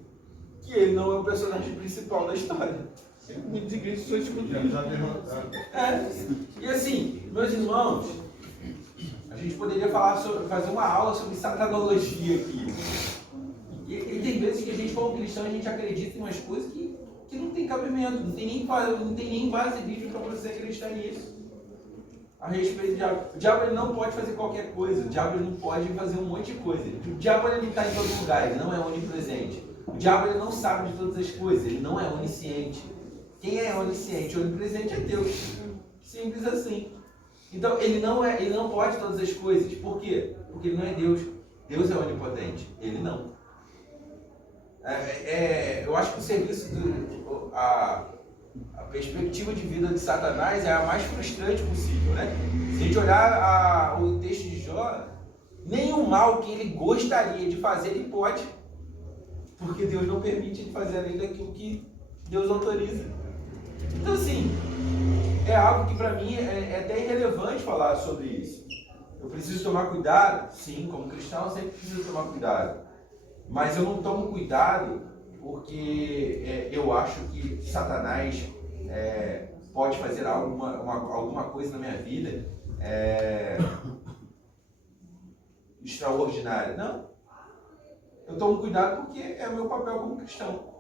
que ele não é o personagem principal da história. Muitas igrejas só escutam. E assim, meus irmãos, a gente poderia fazer uma aula sobre satanologia aqui. E tem vezes que a gente, como cristão, a gente acredita em umas coisas que não tem cabimento, não tem nem base bíblica para você acreditar nisso. A respeito do diabo. O diabo ele não pode fazer qualquer coisa, o diabo ele não pode fazer um monte de coisa. O diabo ele está em todo lugar, ele não é onipresente. O diabo ele não sabe de todas as coisas, ele não é onisciente. Quem é onisciente e onipresente é Deus. Simples assim. Então ele não pode todas as coisas. Por quê? Porque ele não é Deus. Deus é onipotente, ele não. Eu acho que o serviço, a perspectiva de vida de Satanás é a mais frustrante possível, né? Se a gente olhar o texto de Jó, nenhum mal que ele gostaria de fazer, ele pode. Porque Deus não permite ele fazer além daquilo que Deus autoriza. Então, assim, é algo que para mim é até irrelevante falar sobre isso. Eu preciso tomar cuidado? Sim, como cristão eu sempre preciso tomar cuidado. Mas eu não tomo cuidado porque eu acho que Satanás pode fazer alguma coisa na minha vida extraordinária. Não. Eu tomo cuidado porque é o meu papel como cristão.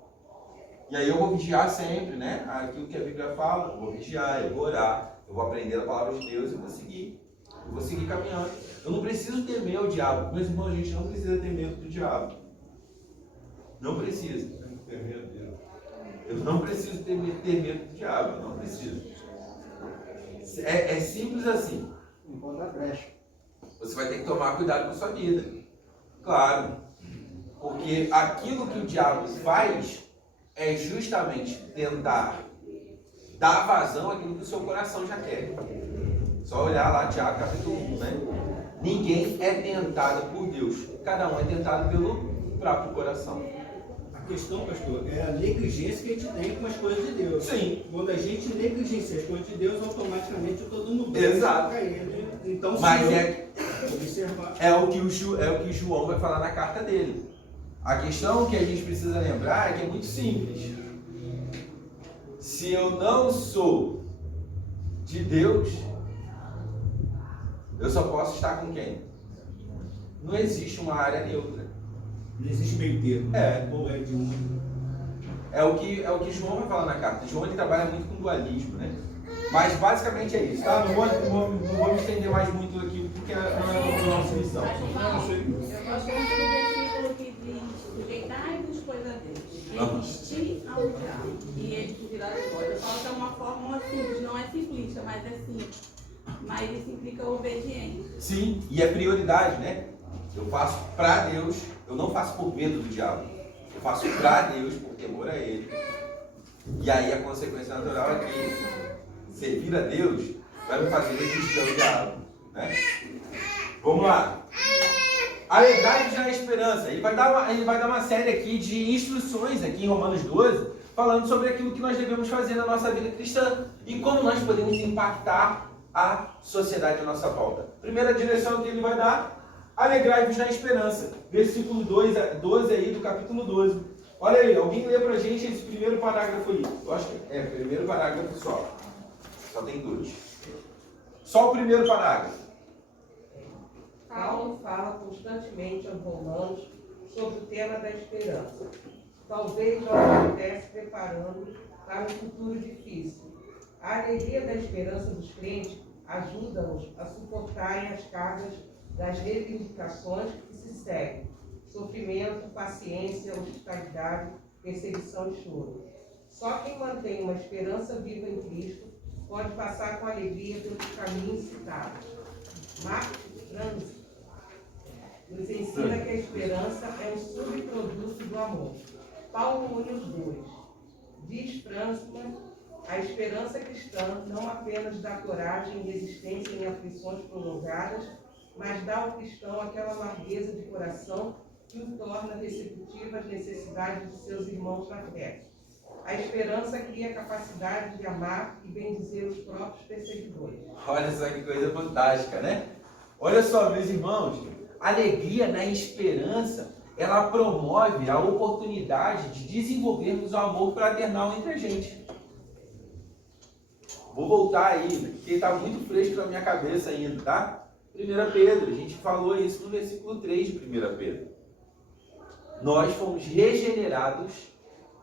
E aí eu vou vigiar sempre, né? Aquilo que a Bíblia fala, eu vou vigiar, eu vou orar, eu vou aprender a palavra de Deus e vou seguir. Eu vou seguir caminhando. Eu não preciso temer o diabo. Meus irmãos, a gente não precisa ter medo do diabo. Não precisa. Eu não preciso ter medo do diabo. Eu não preciso. É simples assim. Encontra a brecha. Você vai ter que tomar cuidado com a sua vida. Claro. Porque aquilo que o diabo faz é justamente tentar dar vazão àquilo que o seu coração já quer. Só olhar lá Tiago capítulo 1, né? Ninguém é tentado por Deus. Cada um é tentado pelo próprio coração. A questão, pastor, é a negligência que a gente tem com as coisas de Deus. Sim. Quando a gente negligencia as coisas de Deus, automaticamente eu estou dando bem Exato. para ele. Então, Mas observar. é o que o João vai falar na carta dele. A questão que a gente precisa lembrar é que é muito simples. Se eu não sou de Deus, eu só posso estar com quem? Não existe uma área neutra. Não existe meio termo. Ou é de um. É o que João vai falar na carta. João ele trabalha muito com dualismo, né? Mas basicamente é isso, tá? Não vou me estender mais muito aqui porque não é a nossa missão. Eu gosto muito do versículo que diz: sujeitai-vos, pois a Deus, resisti ao diabo, e ele fugirá de vós. Eu falo que é uma fórmula simples, não é simplista, mas é simples. Mas isso implica obediência. Sim, e é prioridade, né? Eu faço pra Deus, eu não faço por medo do diabo. Eu faço pra Deus, por temor a Ele. E aí a consequência natural é que servir a Deus vai me fazer resistir ao diabo, né? Vamos lá. Alegrai-vos na esperança. Ele vai dar uma série aqui de instruções aqui em Romanos 12, falando sobre aquilo que nós devemos fazer na nossa vida cristã e como nós podemos impactar a sociedade à nossa volta. Primeira direção que ele vai dar: alegrai-vos na esperança. Versículo 12 aí do capítulo 12. Olha aí, alguém lê pra gente esse primeiro parágrafo aí. Eu acho que é o primeiro parágrafo só. Só tem 2. Só o primeiro parágrafo. Paulo fala constantemente aos romanos sobre o tema da esperança. Talvez nós estivesse preparando para um futuro difícil. A alegria da esperança dos crentes ajuda-nos a suportarem as cargas das reivindicações que se seguem: sofrimento, paciência, hospitalidade, perseguição e choro. Só quem mantém uma esperança viva em Cristo pode passar com alegria pelos caminhos citados. Mark Franz nos ensina que a esperança é um subproduto do amor. Paulo une os dois. Diz Franzmann A esperança cristã não apenas dá coragem e resistência em aflições prolongadas, mas dá ao cristão aquela largueza de coração que o torna receptivo às necessidades de seus irmãos na fé. A esperança cria a capacidade de amar e bendizer os próprios perseguidores. Olha só que coisa fantástica, né? Olha só, meus irmãos, a alegria na esperança, ela promove a oportunidade de desenvolvermos o amor fraternal entre a gente. Vou voltar aí, porque está muito fresco na minha cabeça ainda, tá? 1 Pedro, a gente falou isso no versículo 3 de 1 Pedro. Nós fomos regenerados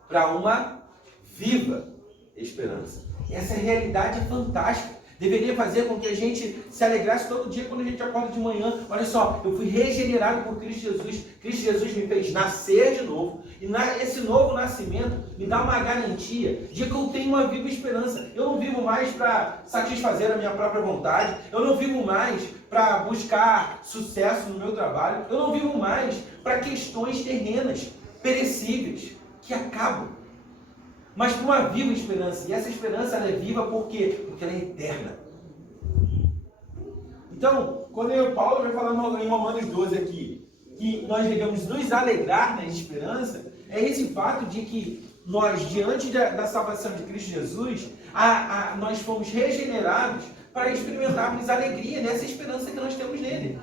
para uma viva esperança. Essa realidade é fantástica. Deveria fazer com que a gente se alegrasse todo dia quando a gente acorda de manhã. Olha só, eu fui regenerado por Cristo Jesus. Cristo Jesus me fez nascer de novo. E esse novo nascimento me dá uma garantia de que eu tenho uma viva esperança. Eu não vivo mais para satisfazer a minha própria vontade. Eu não vivo mais para buscar sucesso no meu trabalho. Eu não vivo mais para questões terrenas, perecíveis, que acabam. Mas para uma viva esperança. E essa esperança ela é viva por quê? Porque ela é eterna. Então, quando Paulo vai falando em Romanos 12 aqui, que nós devemos nos alegrar na esperança, é esse fato de que nós, diante da salvação de Cristo Jesus, nós fomos regenerados para experimentarmos alegria nessa esperança que nós temos nele.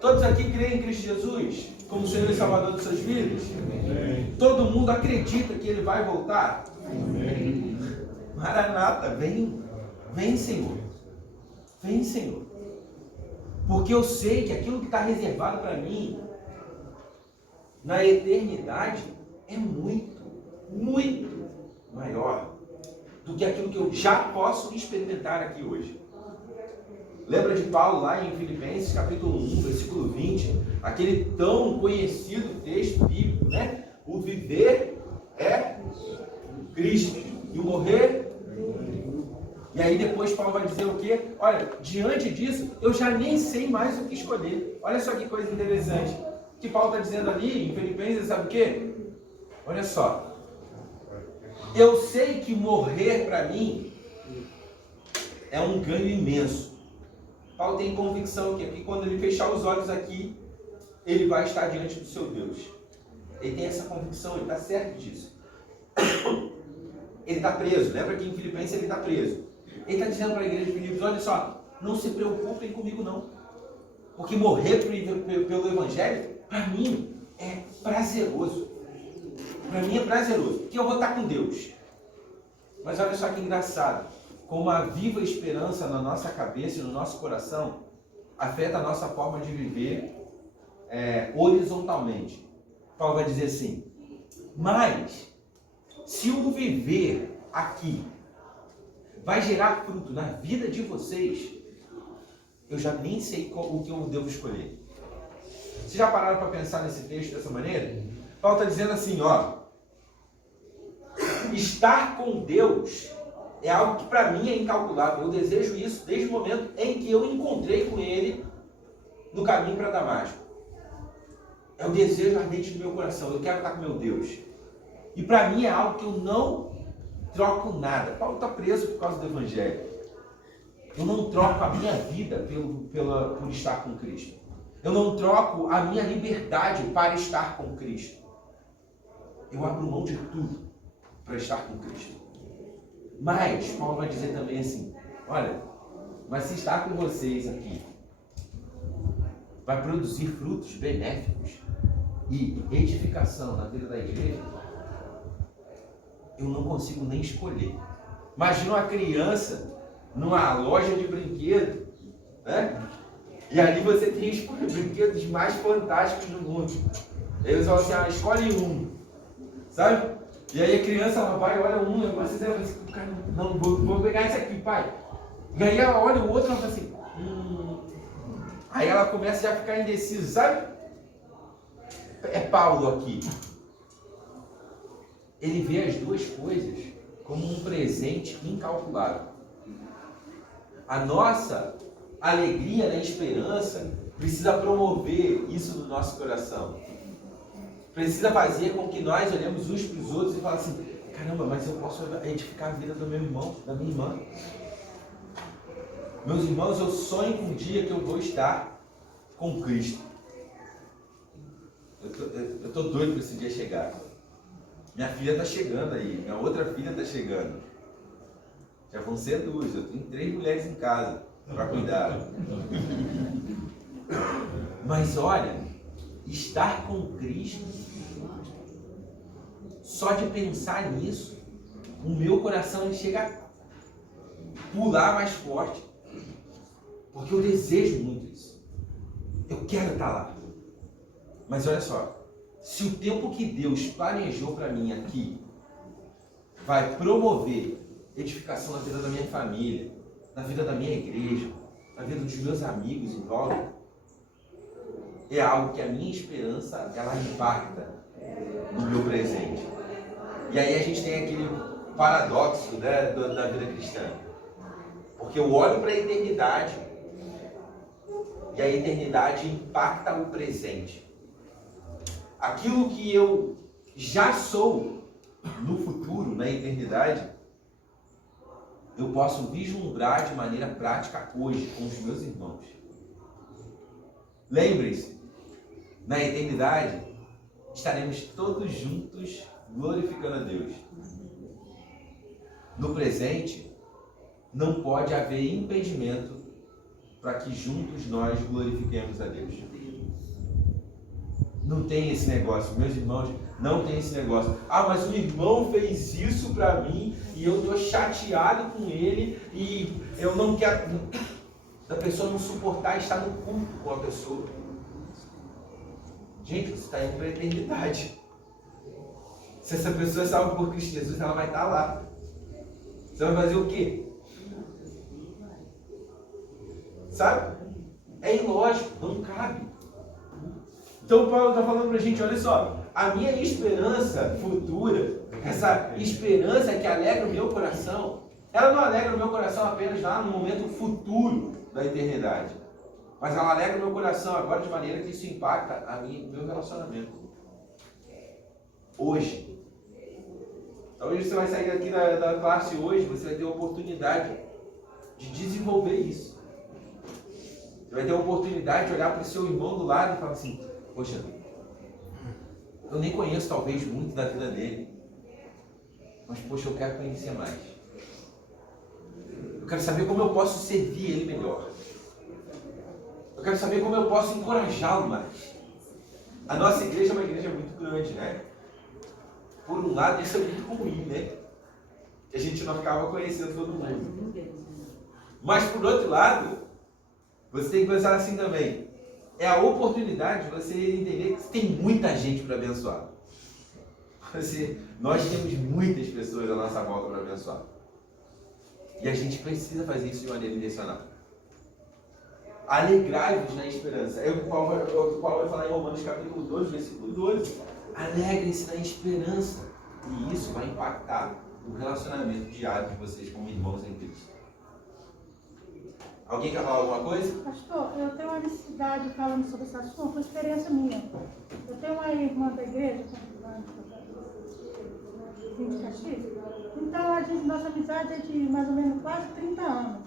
Todos aqui creem em Cristo Jesus como Senhor e Salvador de suas vidas? Amém. Todo mundo acredita que Ele vai voltar? Amém. Maranata, vem Senhor. Vem, Senhor. Porque eu sei que aquilo que está reservado para mim na eternidade é muito, muito maior do que aquilo que eu já posso experimentar aqui hoje. Lembra de Paulo lá em Filipenses capítulo 1, versículo 20, aquele tão conhecido texto bíblico, né? O viver é Cristo e o morrer. E aí depois Paulo vai dizer o quê? Olha, diante disso, eu já nem sei mais o que escolher. Olha só que coisa interessante. O que Paulo está dizendo ali em Filipenses, sabe o quê? Olha só. Eu sei que morrer para mim é um ganho imenso. Paulo tem convicção que quando ele fechar os olhos aqui, ele vai estar diante do seu Deus. Ele tem essa convicção, ele está certo disso. Ele está preso, lembra que em Filipenses ele está preso. Ele está dizendo para a igreja de Filipos, olha só, não se preocupem comigo não. Porque morrer pelo Evangelho, para mim, é prazeroso. Para mim é prazeroso, porque eu vou estar com Deus. Mas olha só que engraçado. Com uma viva esperança na nossa cabeça e no nosso coração, afeta a nossa forma de viver horizontalmente. Paulo vai dizer assim, mas se o viver aqui vai gerar fruto na vida de vocês, eu já nem sei o que eu devo escolher. Vocês já pararam para pensar nesse texto dessa maneira? Paulo está dizendo assim, ó, estar com Deus é algo que para mim é incalculável. Eu desejo isso desde o momento em que eu encontrei com Ele no caminho para Damasco. É o desejo ardente do meu coração. Eu quero estar com meu Deus. E para mim é algo que eu não troco nada. Paulo está preso por causa do Evangelho. Eu não troco a minha vida por estar com Cristo. Eu não troco a minha liberdade para estar com Cristo. Eu abro mão de tudo para estar com Cristo. Mas, Paulo vai dizer também assim, olha, mas se estar com vocês aqui vai produzir frutos benéficos e edificação na vida da igreja, eu não consigo nem escolher. Imagina uma criança numa loja de brinquedos, né? E ali você tem os brinquedos mais fantásticos do mundo. Aí você fala assim, escolhe um, sabe? E aí a criança ela vai, olha um, você deve assim, cara, não, vou pegar esse aqui, pai. E aí ela olha o outro e ela fala assim, Aí ela começa já a ficar indecisa, sabe? É Paulo aqui. Ele vê as duas coisas como um presente incalculável. A nossa alegria na esperança precisa promover isso no nosso coração. Precisa fazer com que nós olhemos uns para os outros e falemos assim, Caramba, mas eu posso edificar a vida do meu irmão, da minha irmã. Meus irmãos, eu sonho com um dia que eu vou estar com Cristo. Eu tô doido para esse dia chegar. Minha filha está chegando aí, minha outra filha está chegando. Já vão ser 2, eu tenho 3 mulheres em casa para cuidar. Mas olha, estar com Cristo, só de pensar nisso, o meu coração ele chega a pular mais forte. Porque eu desejo muito isso. Eu quero estar lá. Mas olha só, se o tempo que Deus planejou para mim aqui vai promover edificação na vida da minha família, na vida da minha igreja, na vida dos meus amigos em volta, é algo que a minha esperança, ela impacta no meu presente. E aí a gente tem aquele paradoxo, né, da vida cristã. Porque eu olho para a eternidade e a eternidade impacta o presente. Aquilo que eu já sou no futuro, na eternidade, eu posso vislumbrar de maneira prática hoje com os meus irmãos. Lembre-se, na eternidade estaremos todos juntos glorificando a Deus. No presente, não pode haver impedimento para que juntos nós glorifiquemos a Deus. Não tem esse negócio, meus irmãos, não tem esse negócio. Ah, mas o irmão fez isso para mim e eu estou chateado com ele e eu não quero... Da pessoa não suportar estar no culto com a pessoa. Gente, você está indo para a eternidade. Se essa pessoa é salva por Cristo Jesus, ela vai estar lá. Você vai fazer o quê? Sabe? É ilógico, não cabe. Então Paulo está falando para a gente, olha só, a minha esperança futura, essa esperança que alegra o meu coração, ela não alegra o meu coração apenas lá no momento futuro da eternidade, mas ela alegra o meu coração agora de maneira que isso impacta a mim, o meu relacionamento. Hoje. Talvez você vai sair daqui da classe hoje, você vai ter a oportunidade de desenvolver isso. Você vai ter a oportunidade de olhar para o seu irmão do lado e falar assim, poxa, eu nem conheço talvez muito da vida dele, mas poxa, eu quero conhecer mais. Eu quero saber como eu posso servir ele melhor. Eu quero saber como eu posso encorajá-lo mais. A nossa igreja é uma igreja muito grande, né? Por um lado, isso é muito ruim, né? Que a gente não ficava conhecendo todo mundo. Mas por outro lado, você tem que pensar assim também. É a oportunidade de você entender que tem muita gente para abençoar. Nós temos muitas pessoas à nossa volta para abençoar. E a gente precisa fazer isso de maneira intencional. Alegrai-vos na esperança. É o que Paulo vai falar em Romanos capítulo 12, versículo 12. Alegrem-se na esperança. E isso vai impactar o relacionamento diário de vocês como irmãos em Cristo. Alguém quer falar alguma coisa? Pastor, eu tenho uma necessidade falando sobre esse assunto, uma experiência minha. Eu tenho uma irmã da igreja, de Caxias. Então, nossa amizade é de mais ou menos quase 30 anos.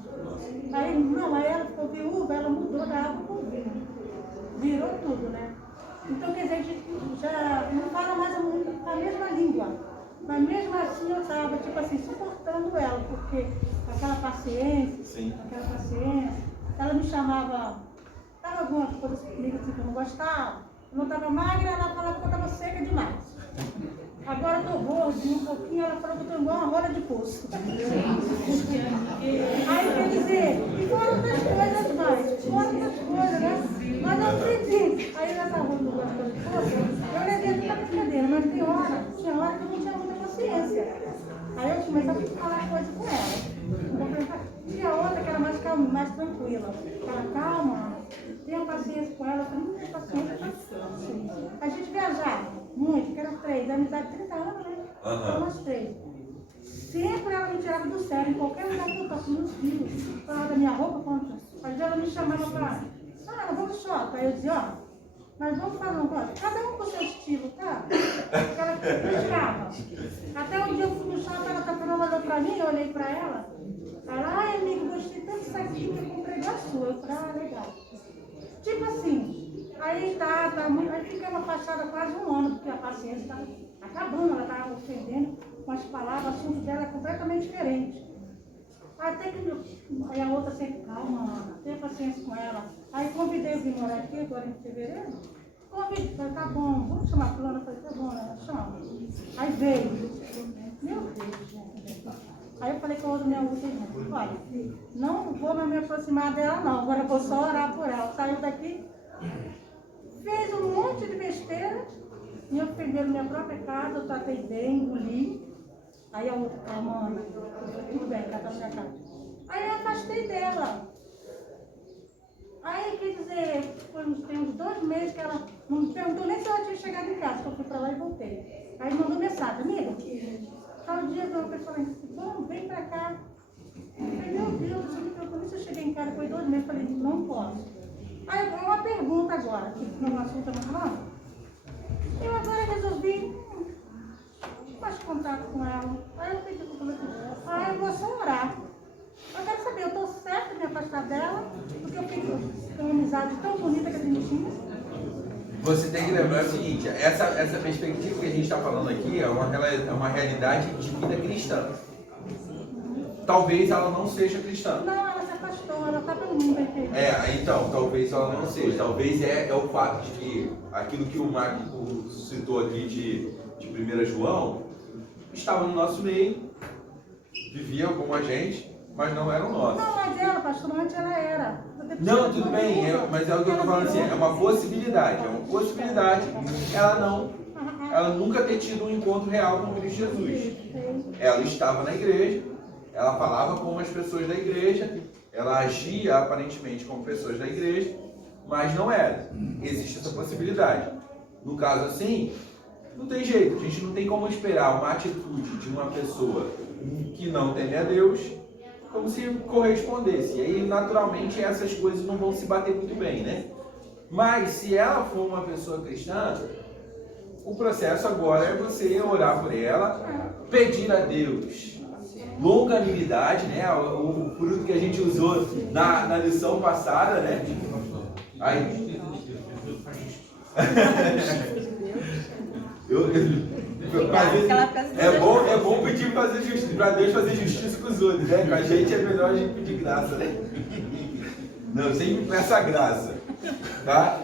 Aí ela ficou viúva, ela mudou da água para o vinho. Virou tudo, né? Então, quer dizer, a gente já não fala mais a mesma língua. Mas mesmo assim eu estava, tipo assim, suportando ela, porque aquela paciência, ela me chamava, estava alguma coisa comigo assim, que eu não gostava, eu não estava magra, ela falava que eu estava seca demais. Agora eu estou gordinha um pouquinho, ela falou que eu estou igual uma roda de poço. Aí quer dizer, e fora outras coisas mais, né? Mas eu aprendi. Aí nessa roda do roda de poço, eu levei toda a brincadeira, mas tinha hora que eu não tinha muita paciência. Aí eu comecei a falar coisa com ela. Tinha outra que era mais calma, mais tranquila. Ela, calma, tenha paciência com ela, eu não tenho paciência. A gente viajava muito, que eram 3, amizade de 30 anos, né? Então nós 3. Sempre ela me tirava do sério, em qualquer lugar que eu toque nos filhos, falava da minha roupa, quando às vezes ela me chamava para, vamos shopping. Aí eu dizia, ó, mas vamos fazer um negócio, cada um com o seu estilo, tá? Aquela Pescava. Até um dia eu fui no shopping, ela olhou pra mim, eu olhei pra ela. Ela, ai amigo, gostei tanto disso aqui que eu comprei da sua. Eu falei, legal. Tipo assim, aí aí ficamos afastadas quase um ano, porque a paciência estava acabando, ela estava ofendendo com as palavras, o assunto dela é completamente diferente. Até que aí a outra sempre, calma, Ana, tenha paciência com ela. Aí convidei eu vir morar aqui agora em fevereiro. Convidei, falei, tá bom, vamos chamar a fulana, falei, tá bom, né? Chama. Aí veio. Meu Deus, gente. Aí eu falei com a outra minha outra irmã, olha, não vou mais me aproximar dela não, agora eu vou só orar por ela. Saiu daqui, fez um monte de besteira, me ofendeu na minha própria casa, eu tratei bem, engoli. Aí a outra, mãe, tudo bem, cá tá na minha casa. Aí eu afastei dela. Aí, quer dizer, tem uns 2 meses que ela não me perguntou nem se ela tinha chegado em casa, que eu fui pra lá e voltei. Aí mandou mensagem, amiga, tal dia uma pessoa disse, vamos, vem pra cá. Eu falei, meu Deus, você me preocupa, se eu cheguei em casa depois de 2 meses, eu falei, não posso. Aí uma pergunta agora, que não assunto não. Eu agora resolvi, faço contato com ela. Aí eu pedi para ela, eu vou só orar. Eu quero saber, eu estou certa de me afastar dela, porque eu tenho uma amizade tão bonita que a gente tinha. Você tem que lembrar o seguinte, essa perspectiva que a gente está falando aqui é uma realidade de vida cristã. Talvez ela não seja cristã. Não, ela se afastou, ela está pelo mundo aí. Então, talvez ela não seja. Talvez é o fato de que aquilo que o Marco citou aqui de 1 João estava no nosso meio, vivia como a gente, mas não era o nosso. Não, mas ela, pastor, antes ela era. Não, tudo bem, mas é o que eu estou falando assim, é uma possibilidade, ela nunca ter tido um encontro real com Cristo Jesus. Ela estava na igreja, ela falava com as pessoas da igreja, ela agia aparentemente como pessoas da igreja, mas não era. Existe essa possibilidade. No caso assim, não tem jeito, a gente não tem como esperar uma atitude de uma pessoa que não teme a Deus como se correspondesse. E aí, naturalmente, essas coisas não vão se bater muito bem, né? Mas, se ela for uma pessoa cristã, o processo agora é você orar por ela, pedir a Deus longanimidade, né? O fruto que a gente usou na lição passada, né? Aí... É bom pedir para Deus fazer justiça com os outros, né? Com a gente é melhor a gente pedir graça, né? Não, sempre peça graça, tá?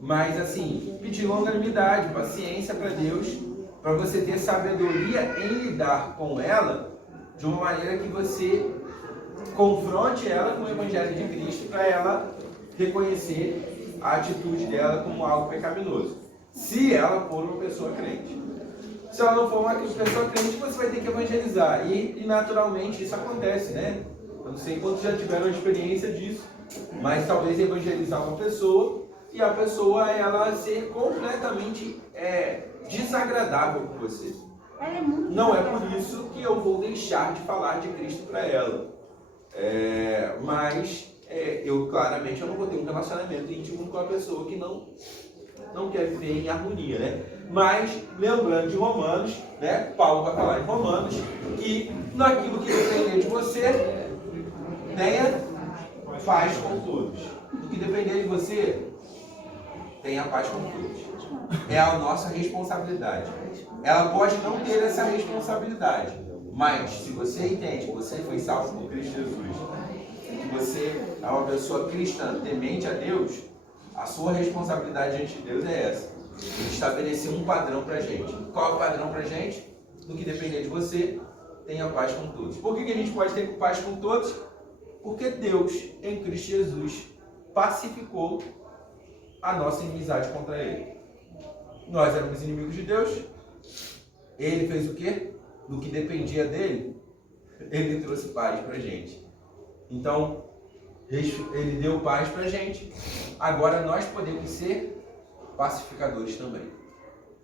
Mas assim, pedir longanimidade, paciência para Deus, para você ter sabedoria em lidar com ela de uma maneira que você confronte ela com o Evangelho de Cristo, para ela reconhecer a atitude dela como algo pecaminoso. Se ela for uma pessoa crente. Se ela não for uma pessoa crente, você vai ter que evangelizar. E naturalmente isso acontece, né? Eu não sei quantos já tiveram a experiência disso, mas talvez evangelizar uma pessoa e a pessoa ela ser completamente desagradável com você. Não é por isso que eu vou deixar de falar de Cristo para ela. Mas eu claramente eu não vou ter um relacionamento íntimo com a pessoa que não quer viver em harmonia, né? Mas, lembrando de Romanos, né? Paulo vai falar em Romanos que naquilo que depender de você, tenha paz com todos. No que depender de você, tenha paz com todos. É a nossa responsabilidade. Ela pode não ter essa responsabilidade, mas se você entende que você foi salvo por Cristo Jesus, que você é uma pessoa cristã, temente a Deus, a sua responsabilidade diante de Deus é essa. Ele estabeleceu um padrão pra gente. Qual é o padrão pra gente? No que depender de você, tenha paz com todos. Por que a gente pode ter paz com todos? Porque Deus, em Cristo Jesus, pacificou a nossa inimizade contra Ele. Nós éramos inimigos de Deus. Ele fez o quê? No que dependia dele, Ele trouxe paz pra gente. Então, Ele deu paz pra gente. Agora nós podemos ser pacificadores também,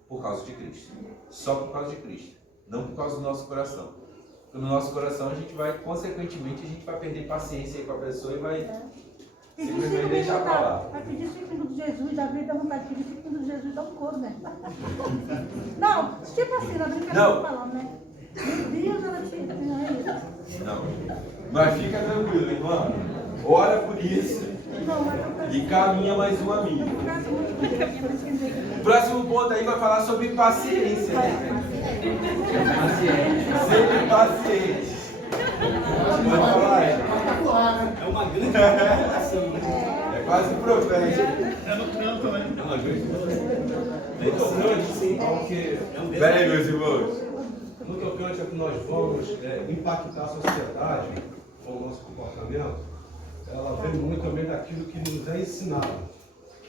por causa de Cristo. Só por causa de Cristo, não por causa do nosso coração. Porque no nosso coração a gente vai, consequentemente, a gente vai perder paciência aí com a pessoa e vai simplesmente deixar pra lá. Vai pedir 5 minutos de Jesus, a vida dá vontade de pedir 5 do Jesus dá um couro, né? Não, tipo assim, na brincadeira Não. falando, né? Meu Deus, ela tinha isso. Não. Mas fica tranquilo, irmão. Ora por isso Não, mas eu e caminha mais uma milha. O próximo ponto aí vai falar sobre paciência, né? Sempre paciente. Pode falar, É uma grande preocupação, né? é quase profético. É no trampo também. No tocante ao que, Pera aí, meus irmãos. no tocante ao que nós vamos impactar a sociedade com o nosso comportamento, ela vem muito também daquilo que nos é ensinado.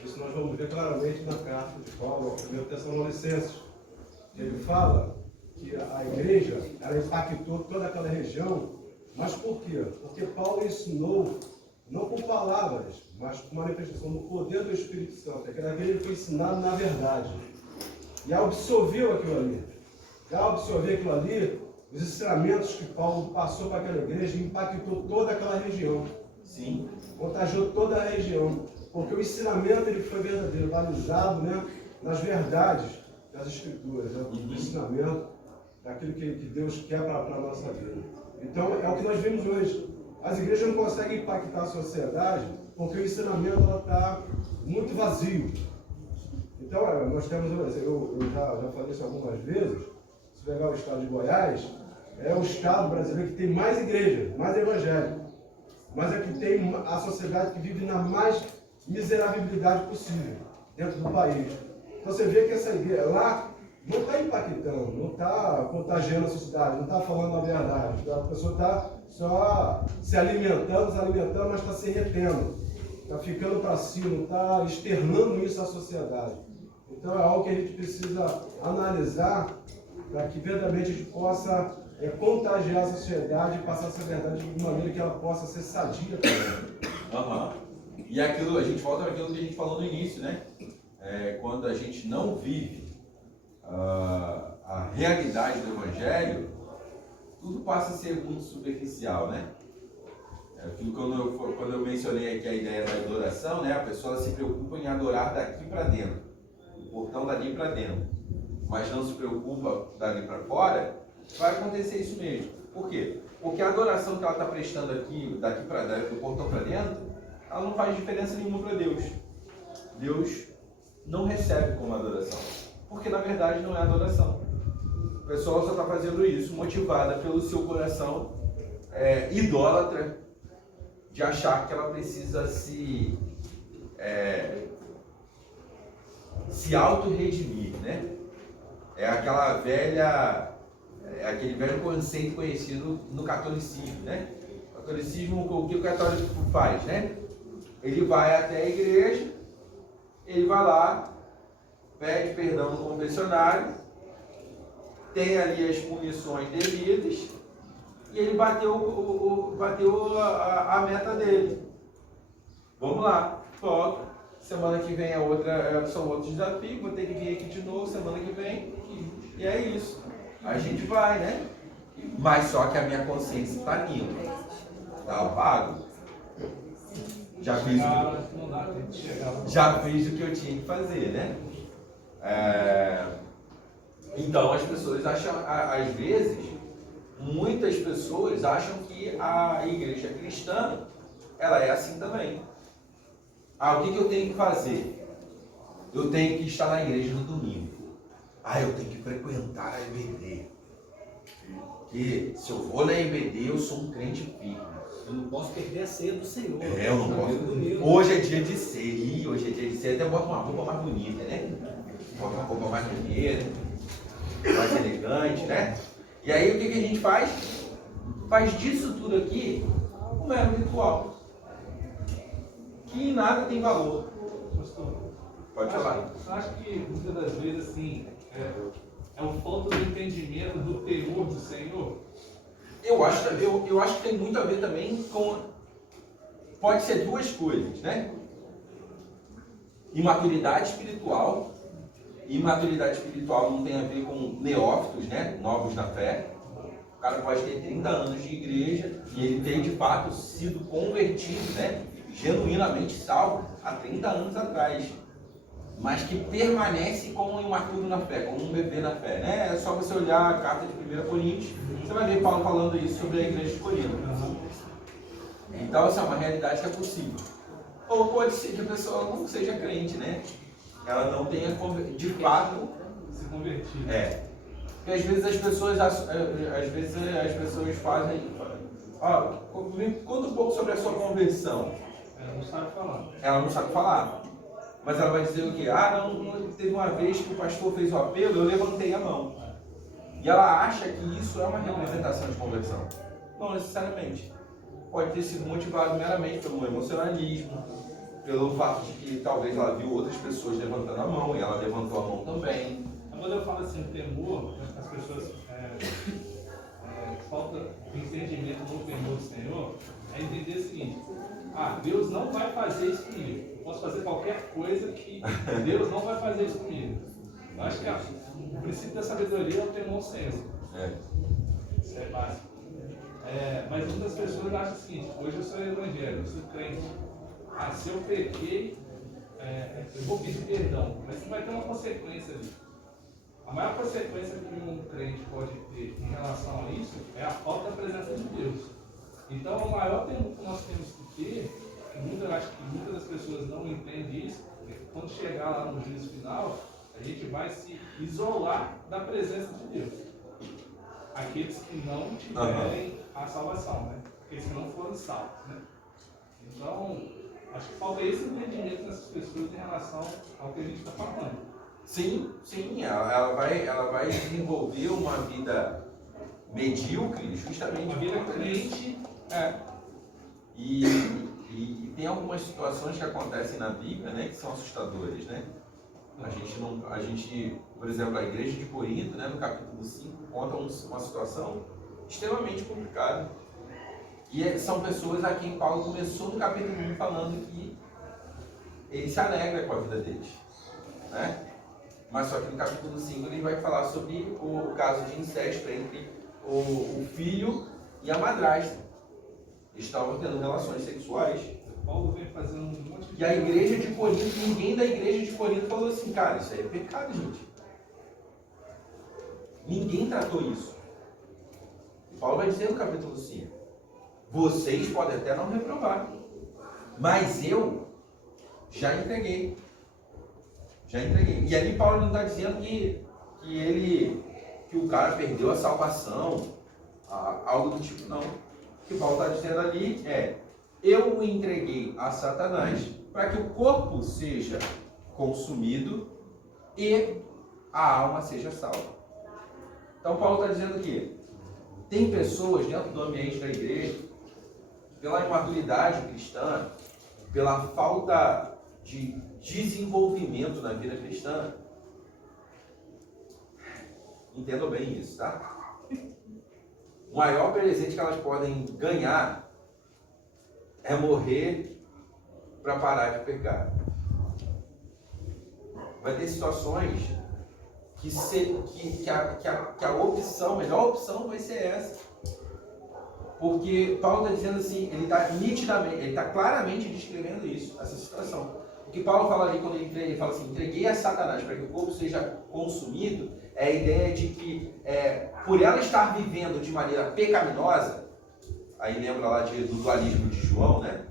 Isso nós vamos ver claramente na carta de Paulo, ao 1 Tessalonicenses. Ele fala que a igreja, ela impactou toda aquela região, mas por quê? Porque Paulo ensinou, não com palavras, mas com manifestação do poder do Espírito Santo. Aquela igreja foi ensinada na verdade. E absorveu aquilo ali. E ao absorver aquilo ali, os ensinamentos que Paulo passou para aquela igreja impactou toda aquela região. Sim. Contagiou toda a região. Porque o ensinamento ele foi verdadeiro, balizado, né, nas verdades das Escrituras, né, do ensinamento, daquilo que Deus quer para a nossa vida. Então, é o que nós vemos hoje. As igrejas não conseguem impactar a sociedade porque o ensinamento está muito vazio. Então, nós temos, eu já falei isso algumas vezes, se pegar o estado de Goiás, é o estado brasileiro que tem mais igrejas, mais evangélico, mas é que tem a sociedade que vive na mais miserabilidade possível dentro do país. Então você vê que essa igreja lá não está impactando, não está contagiando a sociedade, não está falando a verdade. A pessoa está só se alimentando, mas está se retendo, está ficando para cima, não está externando isso à sociedade. Então é algo que a gente precisa analisar para que verdadeiramente a gente possa contagiar a sociedade e passar essa verdade de maneira que ela possa ser sadia também. E aquilo, a gente volta àquilo que a gente falou no início, né? Quando a gente não vive a realidade do Evangelho, tudo passa a ser muito superficial, né? Aquilo quando eu mencionei aqui a ideia da adoração, né? A pessoa se preocupa em adorar daqui para dentro, o portão dali para dentro, mas não se preocupa dali para fora, vai acontecer isso mesmo. Por quê? Porque a adoração que ela está prestando aqui, daqui para dentro, do portão para dentro, ela não faz diferença nenhuma para Deus. Deus não recebe como adoração, porque na verdade não é adoração. A pessoa só está fazendo isso motivada pelo seu coração idólatra, de achar que ela precisa se auto-redimir, né? É aquele velho conceito conhecido no catolicismo, né? O catolicismo, o que o católico faz, né? Ele vai até a igreja, ele vai lá, pede perdão no confessionário, tem ali as punições devidas e ele bateu a meta dele. Vamos lá, toca. Semana que vem são outros desafios, vou ter que vir aqui de novo semana que vem e é isso. A gente vai, né? Mas só que a minha consciência está limpa, está pago. Já fiz o que eu tinha que fazer, né? Então as pessoas acham, às vezes, muitas pessoas acham que a igreja cristã, ela é assim também. O que eu tenho que fazer? Eu tenho que estar na igreja no domingo. Eu tenho que frequentar a EBD. Porque se eu vou na EBD, eu sou um crente firme. Eu não posso perder a ceia do Senhor. Eu não posso. Hoje é dia de ceia. Hoje é dia de ceia. Até bota uma roupa mais bonita, né? Bota uma roupa mais bonita, mais elegante, né? E aí o que a gente faz? Faz disso tudo aqui um mero ritual. Que em nada tem valor. Pode falar. Eu acho que muitas das vezes assim, é um falta de entendimento do temor do Senhor. Eu acho que tem muito a ver também com... Pode ser duas coisas, né? Imaturidade espiritual. Imaturidade espiritual não tem a ver com neófitos, né? Novos na fé. O cara pode ter 30 anos de igreja e ele ter de fato sido convertido, né? Genuinamente salvo há 30 anos atrás. mas que permanece como um imaturo na fé, como um bebê na fé, né? É só você olhar a carta de 1 Coríntios, você vai ver Paulo falando isso sobre a igreja de Corinto. Então, essa é uma realidade que é possível. Ou pode ser que a pessoa não seja crente, né? Ela não tenha, de fato, Se convertir. Porque às vezes as pessoas fazem... Ó, me conta um pouco sobre a sua conversão. Ela não sabe falar. Ela não sabe falar. Mas ela vai dizer o quê? Não, teve uma vez que o pastor fez o apelo, eu levantei a mão. E ela acha que isso é uma representação de conversão. Não necessariamente. Pode ter sido motivado meramente pelo emocionalismo, pelo fato de que talvez ela viu outras pessoas levantando a mão e ela levantou a mão também. Quando eu falo assim, temor, as pessoas falta de entendimento no temor do Senhor, é entender o seguinte: Deus não vai fazer isso comigo. Eu posso fazer qualquer coisa que Deus não vai fazer isso comigo. Eu acho que o princípio da sabedoria é o temor ao Senhor. Isso é básico. Mas muitas pessoas acham o seguinte: hoje eu sou evangélico, eu sou crente. Se eu pequei, eu vou pedir perdão, mas vai ter uma consequência ali. A maior consequência que um crente pode ter em relação a isso é a falta da presença de Deus. Então, o maior temor que nós temos que ter, eu acho que muitas das pessoas não entendem isso, é que quando chegar lá no juízo final, a gente vai se isolar da presença de Deus. Aqueles que não tiverem a salvação, né? Aqueles que não foram salvos, né? Então, acho que falta esse entendimento dessas pessoas em relação ao que a gente está falando. Sim, ela vai desenvolver uma vida medíocre, justamente. Uma vida crente. E tem algumas situações que acontecem na Bíblia, né, que são assustadoras, né? A gente, por exemplo, a igreja de Corinto, né, no capítulo 5, conta uma situação extremamente complicada. E são pessoas a quem Paulo começou no capítulo 1 falando que ele se alegra com a vida deles, né? Mas só que no capítulo 5 ele vai falar sobre o caso de incesto entre o filho e a madrasta. Eles estavam tendo relações sexuais. Paulo vem fazendo um monte de... E a igreja de Corinto, ninguém da igreja de Corinto falou assim: cara, isso aí é pecado, gente. Ninguém tratou isso. E Paulo vai dizer no capítulo 5: vocês podem até não reprovar, mas eu já entreguei. E ali Paulo não está dizendo que o cara perdeu a salvação, algo do tipo, não. O que Paulo está dizendo ali é: eu o entreguei a Satanás para que o corpo seja consumido e a alma seja salva. Então Paulo está dizendo que tem pessoas dentro do ambiente da igreja, pela imaturidade cristã, pela falta de desenvolvimento na vida cristã. Entendam bem isso, tá? O maior presente que elas podem ganhar é morrer para parar de pecar. Vai ter situações que a opção, a melhor opção vai ser essa. Porque Paulo está dizendo assim, ele está nitidamente, ele está claramente descrevendo isso, essa situação. O que Paulo fala ali quando ele fala assim: entreguei a Satanás para que o corpo seja consumido, é a ideia de que por ela estar vivendo de maneira pecaminosa, aí lembra lá do dualismo de João, né?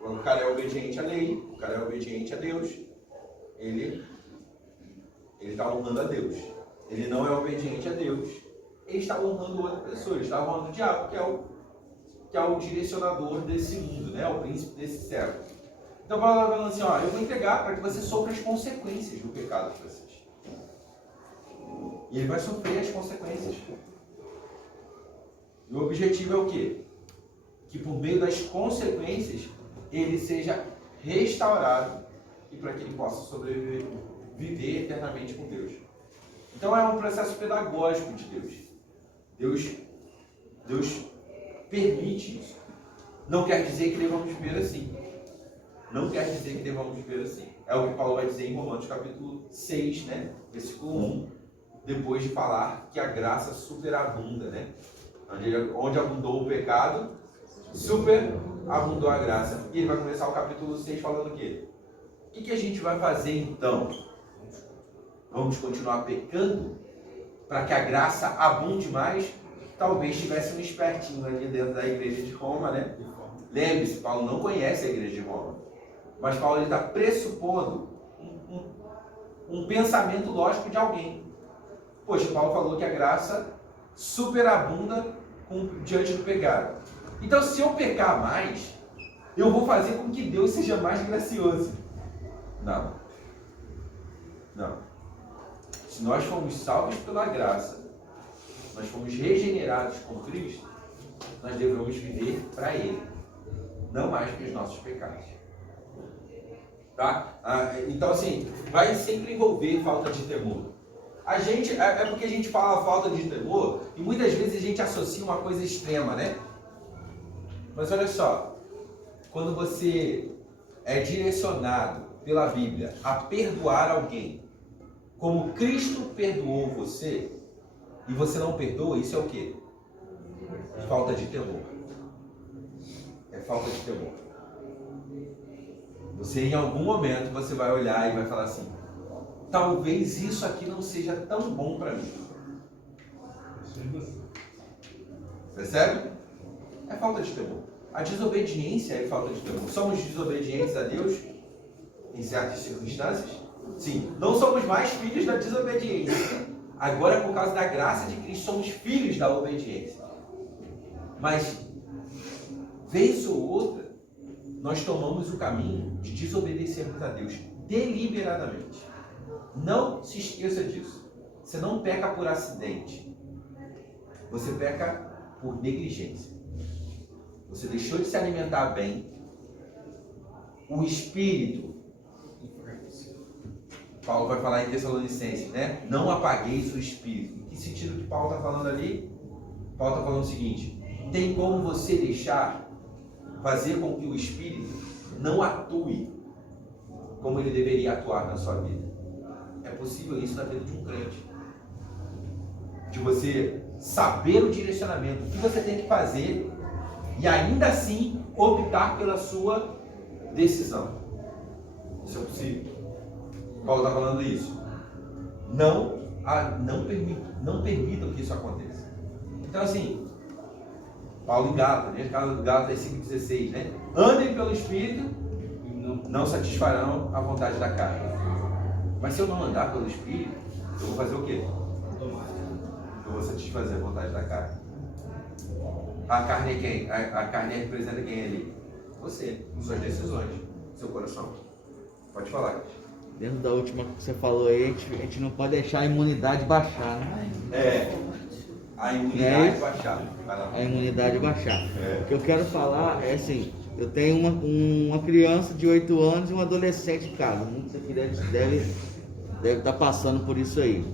Quando o cara é obediente à lei, o cara é obediente a Deus, ele está honrando a Deus. Ele não é obediente a Deus, ele está honrando outra pessoa, ele está honrando o diabo, que é o direcionador desse mundo, né? O príncipe desse século. Então Paulo está falando assim: eu vou entregar para que você sofra as consequências do pecado de vocês. E ele vai sofrer as consequências. E o objetivo é o quê? Que por meio das consequências ele seja restaurado e para que ele possa sobreviver, viver eternamente com Deus. Então é um processo pedagógico de Deus. Deus permite isso. Não quer dizer que devamos viver assim. Não quer dizer que devamos viver assim. É o que Paulo vai dizer em Romanos capítulo 6, né? Versículo 1. Depois de falar que a graça superabunda, né? Onde abundou o pecado, superabundou a graça. E ele vai começar o capítulo 6 falando o quê? que a gente vai fazer então? Vamos continuar pecando para que a graça abunde mais? Talvez tivesse um espertinho ali dentro da igreja de Roma, né? Lembre-se, Paulo não conhece a igreja de Roma, mas Paulo está pressupondo um pensamento lógico de alguém. Poxa, Paulo falou que a graça superabunda diante do pecado. Então, se eu pecar mais, eu vou fazer com que Deus seja mais gracioso. Não. Se nós fomos salvos pela graça, nós fomos regenerados com Cristo, nós devemos viver para Ele, não mais para os nossos pecados. Tá? Então, assim, vai sempre envolver falta de temor. É porque a gente fala falta de temor e muitas vezes a gente associa uma coisa extrema, né? Mas olha só, quando você é direcionado pela Bíblia a perdoar alguém, como Cristo perdoou você, e você não perdoa, isso é o quê? Falta de temor. É falta de temor. Você, em algum momento, você vai olhar e vai falar assim, talvez isso aqui não seja tão bom para mim. Percebe? É falta de temor. A desobediência é falta de temor. Somos desobedientes a Deus em certas circunstâncias? Sim. Não somos mais filhos da desobediência. Agora, por causa da graça de Cristo, somos filhos da obediência. Mas, vez ou outra, nós tomamos o caminho de desobedecermos a Deus deliberadamente. Não se esqueça disso. Você não peca por acidente. Você peca por negligência. Você deixou de se alimentar bem. O espírito, Paulo vai falar em Tessalonicenses, né? Não apagueis o espírito. Em que sentido que Paulo está falando ali? Paulo está falando o seguinte: tem como você fazer com que o espírito não atue como ele deveria atuar na sua vida. É possível isso na vida de um crente. De você saber o direcionamento, o que você tem que fazer e ainda assim optar pela sua decisão. Isso é possível. Paulo está falando isso. Não permitam que isso aconteça. Então assim, Paulo em Gálatas, né? Gálatas 5,16, né? Andem pelo Espírito e não satisfarão a vontade da carne. Mas se eu não andar pelo Espírito, eu vou fazer o quê? Eu vou satisfazer a vontade da carne. A carne é quem? A carne representa quem ali? Você, com suas decisões, seu coração. Pode falar. Dentro da última que você falou aí, a gente não pode deixar a imunidade baixar, né? A imunidade baixar. A imunidade baixar. O que eu quero falar é assim, eu tenho uma criança de 8 anos e um adolescente em casa. Muitos aqui deve estar passando por isso aí.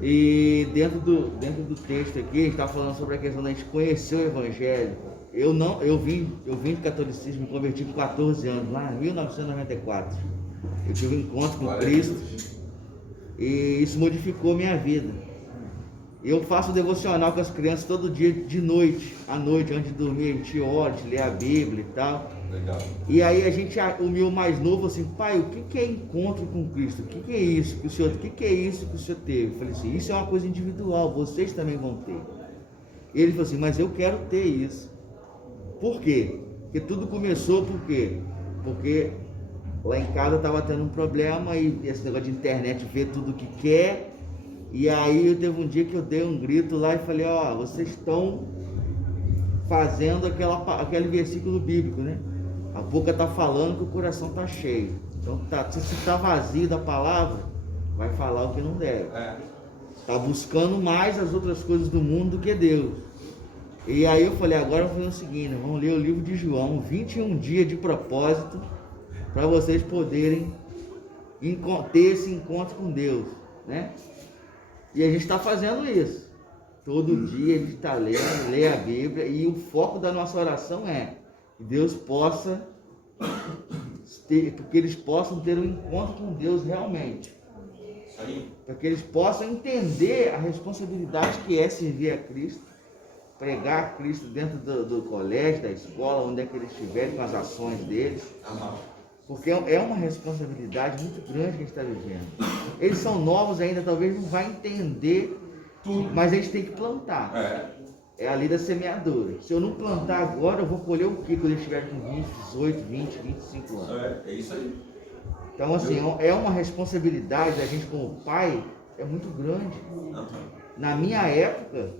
E dentro do texto aqui, a gente está falando sobre a questão da gente conhecer o Evangelho. Eu vim do catolicismo, me converti com 14 anos, lá em 1994. Eu tive um encontro com Cristo e isso modificou a minha vida. Eu faço devocional com as crianças todo dia, de noite, à noite, antes de dormir, a gente ora, a gente lê a Bíblia e tal. Legal. E aí o meu mais novo assim, pai, o que é encontro com Cristo? O que é isso que o senhor, que o senhor teve? Eu falei assim, isso é uma coisa individual, vocês também vão ter. E ele falou assim, mas eu quero ter isso. Por quê? Porque tudo começou por quê? Porque lá em casa eu estava tendo um problema e esse negócio de internet, ver tudo o que quer. E aí teve um dia que eu dei um grito lá e falei, vocês estão fazendo aquele versículo bíblico, né? A boca está falando que o coração está cheio. Então se está vazio da palavra, vai falar o que não deve. Está buscando mais as outras coisas do mundo do que Deus. E aí eu falei, agora vamos fazer o seguinte, vamos ler o livro de João, 21 dias de propósito, para vocês poderem ter esse encontro com Deus, né? E a gente está fazendo isso. Todo dia a gente está lendo, lê a Bíblia, e o foco da nossa oração é que Deus possa que eles possam ter um encontro com Deus realmente. Para que eles possam entender a responsabilidade que é servir a Cristo, pregar a Cristo dentro do colégio, da escola, onde é que eles estiverem, com as ações deles. Porque é uma responsabilidade muito grande que a gente está vivendo. Eles são novos ainda, talvez não vai entender tudo, mas a gente tem que plantar. É a lei da semeadura. Se eu não plantar agora, eu vou colher o quê quando eu estiver com 20, 18, 20, 25 anos? É isso aí. Então, assim, é uma responsabilidade da gente como pai, é muito grande. Na minha época,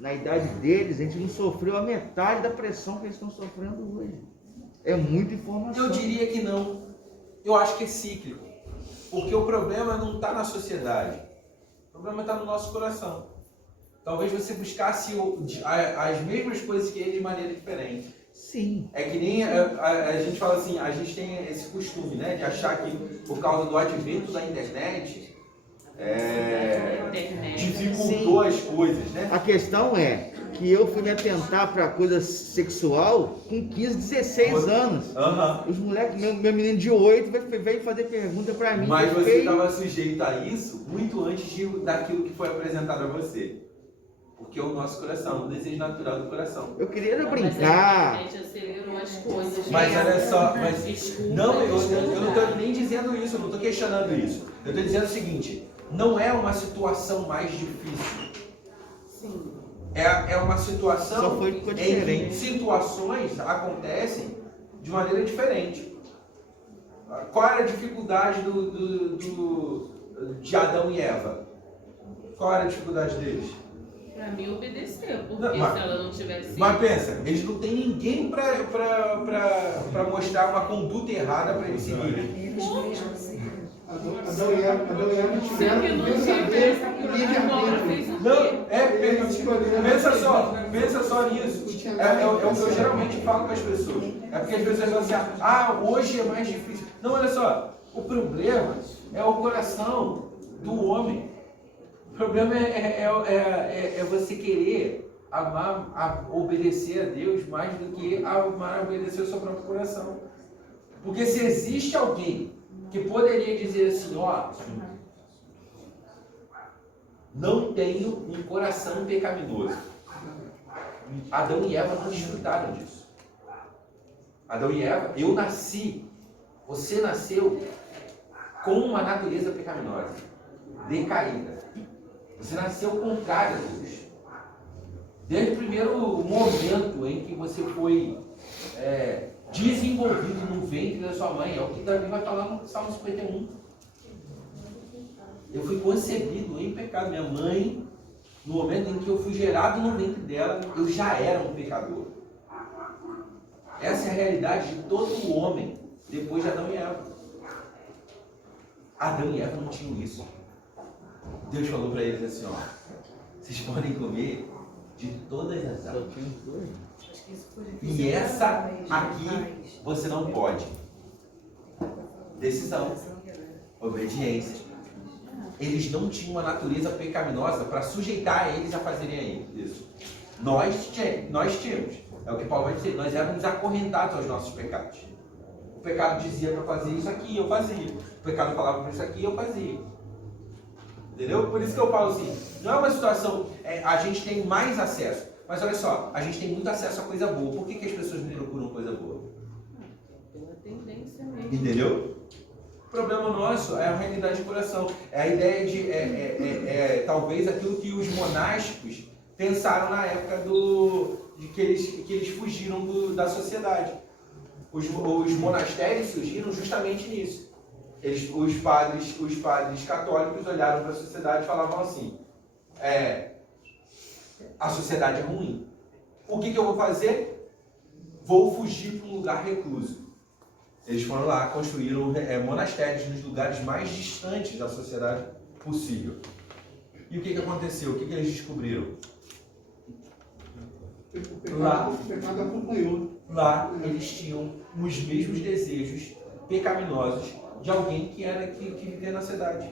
na idade deles, a gente não sofreu a metade da pressão que eles estão sofrendo hoje. É muita informação. Eu diria que não. Eu acho que é cíclico. Porque o problema não está na sociedade. O problema está no nosso coração. Talvez você buscasse as mesmas coisas que ele de maneira diferente. Sim. É que nem a gente fala assim, a gente tem esse costume, né, de achar que por causa do advento da internet, dificultou as coisas, né? A questão é que eu fui me atentar para coisa sexual com 15, 16 anos. Os moleques, meu menino de 8 veio fazer pergunta para mim. Mas você estava sujeito a isso muito antes daquilo que foi apresentado a você. Porque é o nosso coração, o desejo natural do coração. Eu queria brincar. Mas a gente acelerou as coisas. Mas olha só, mas Desculpa, não, eu não estou nem dizendo isso, eu não estou questionando isso. Eu estou dizendo o seguinte, não é uma situação mais difícil. Sim. É uma situação em que situações acontecem de maneira diferente. Qual era a dificuldade de Adão e Eva? Qual era a dificuldade deles? Pra mim obedecer, porque Não, se ela não tivesse... Mas pensa, eles não têm ninguém para mostrar uma conduta errada para eles seguirem. Adão e Eva tiveram pensa só nisso. É o que eu geralmente falo com as pessoas. É porque as pessoas falam assim, hoje é mais difícil. Não, olha só, o problema é o coração do homem. O problema é você querer amar, obedecer a Deus mais do que amar, obedecer ao seu próprio coração. Porque se existe alguém que poderia dizer assim, não tenho um coração pecaminoso. Adão e Eva não desfrutaram disso. Adão e Eva, eu nasci, você nasceu com uma natureza pecaminosa, decaída. Você nasceu contrário a Deus. Desde o primeiro momento em que você foi desenvolvido no ventre da sua mãe, é o que Davi vai falar no Salmo 51. Eu fui concebido em pecado. Minha mãe, no momento em que eu fui gerado no ventre dela, eu já era um pecador. Essa é a realidade de todo homem depois de Adão e Eva. Adão e Eva não tinham isso. Deus falou para eles assim, vocês podem comer de todas as árvores. E essa aqui você não pode. Decisão. Obediência. Eles não tinham uma natureza pecaminosa para sujeitar eles a fazerem isso. Nós tínhamos. É o que Paulo vai dizer. Nós éramos acorrentados aos nossos pecados. O pecado dizia para fazer isso aqui, eu fazia. O pecado falava para isso aqui, eu fazia. Entendeu? Por isso que eu falo assim, não é uma situação, a gente tem mais acesso, mas olha só, a gente tem muito acesso a coisa boa. Por que as pessoas não procuram coisa boa? Pela tendência mesmo. Entendeu? O problema nosso é a realidade do coração. É a ideia de, talvez, aquilo que os monásticos pensaram na época de que eles fugiram da sociedade. Os monastérios surgiram justamente nisso. Os padres católicos olharam para a sociedade e falavam assim, a sociedade é ruim. O que eu vou fazer? Vou fugir para um lugar recluso. Eles foram lá, construíram monastérios nos lugares mais distantes da sociedade possível. E o que aconteceu? O que eles descobriram? O pecado acompanhou. Lá eles tinham os mesmos desejos pecaminosos de alguém que vivia na cidade.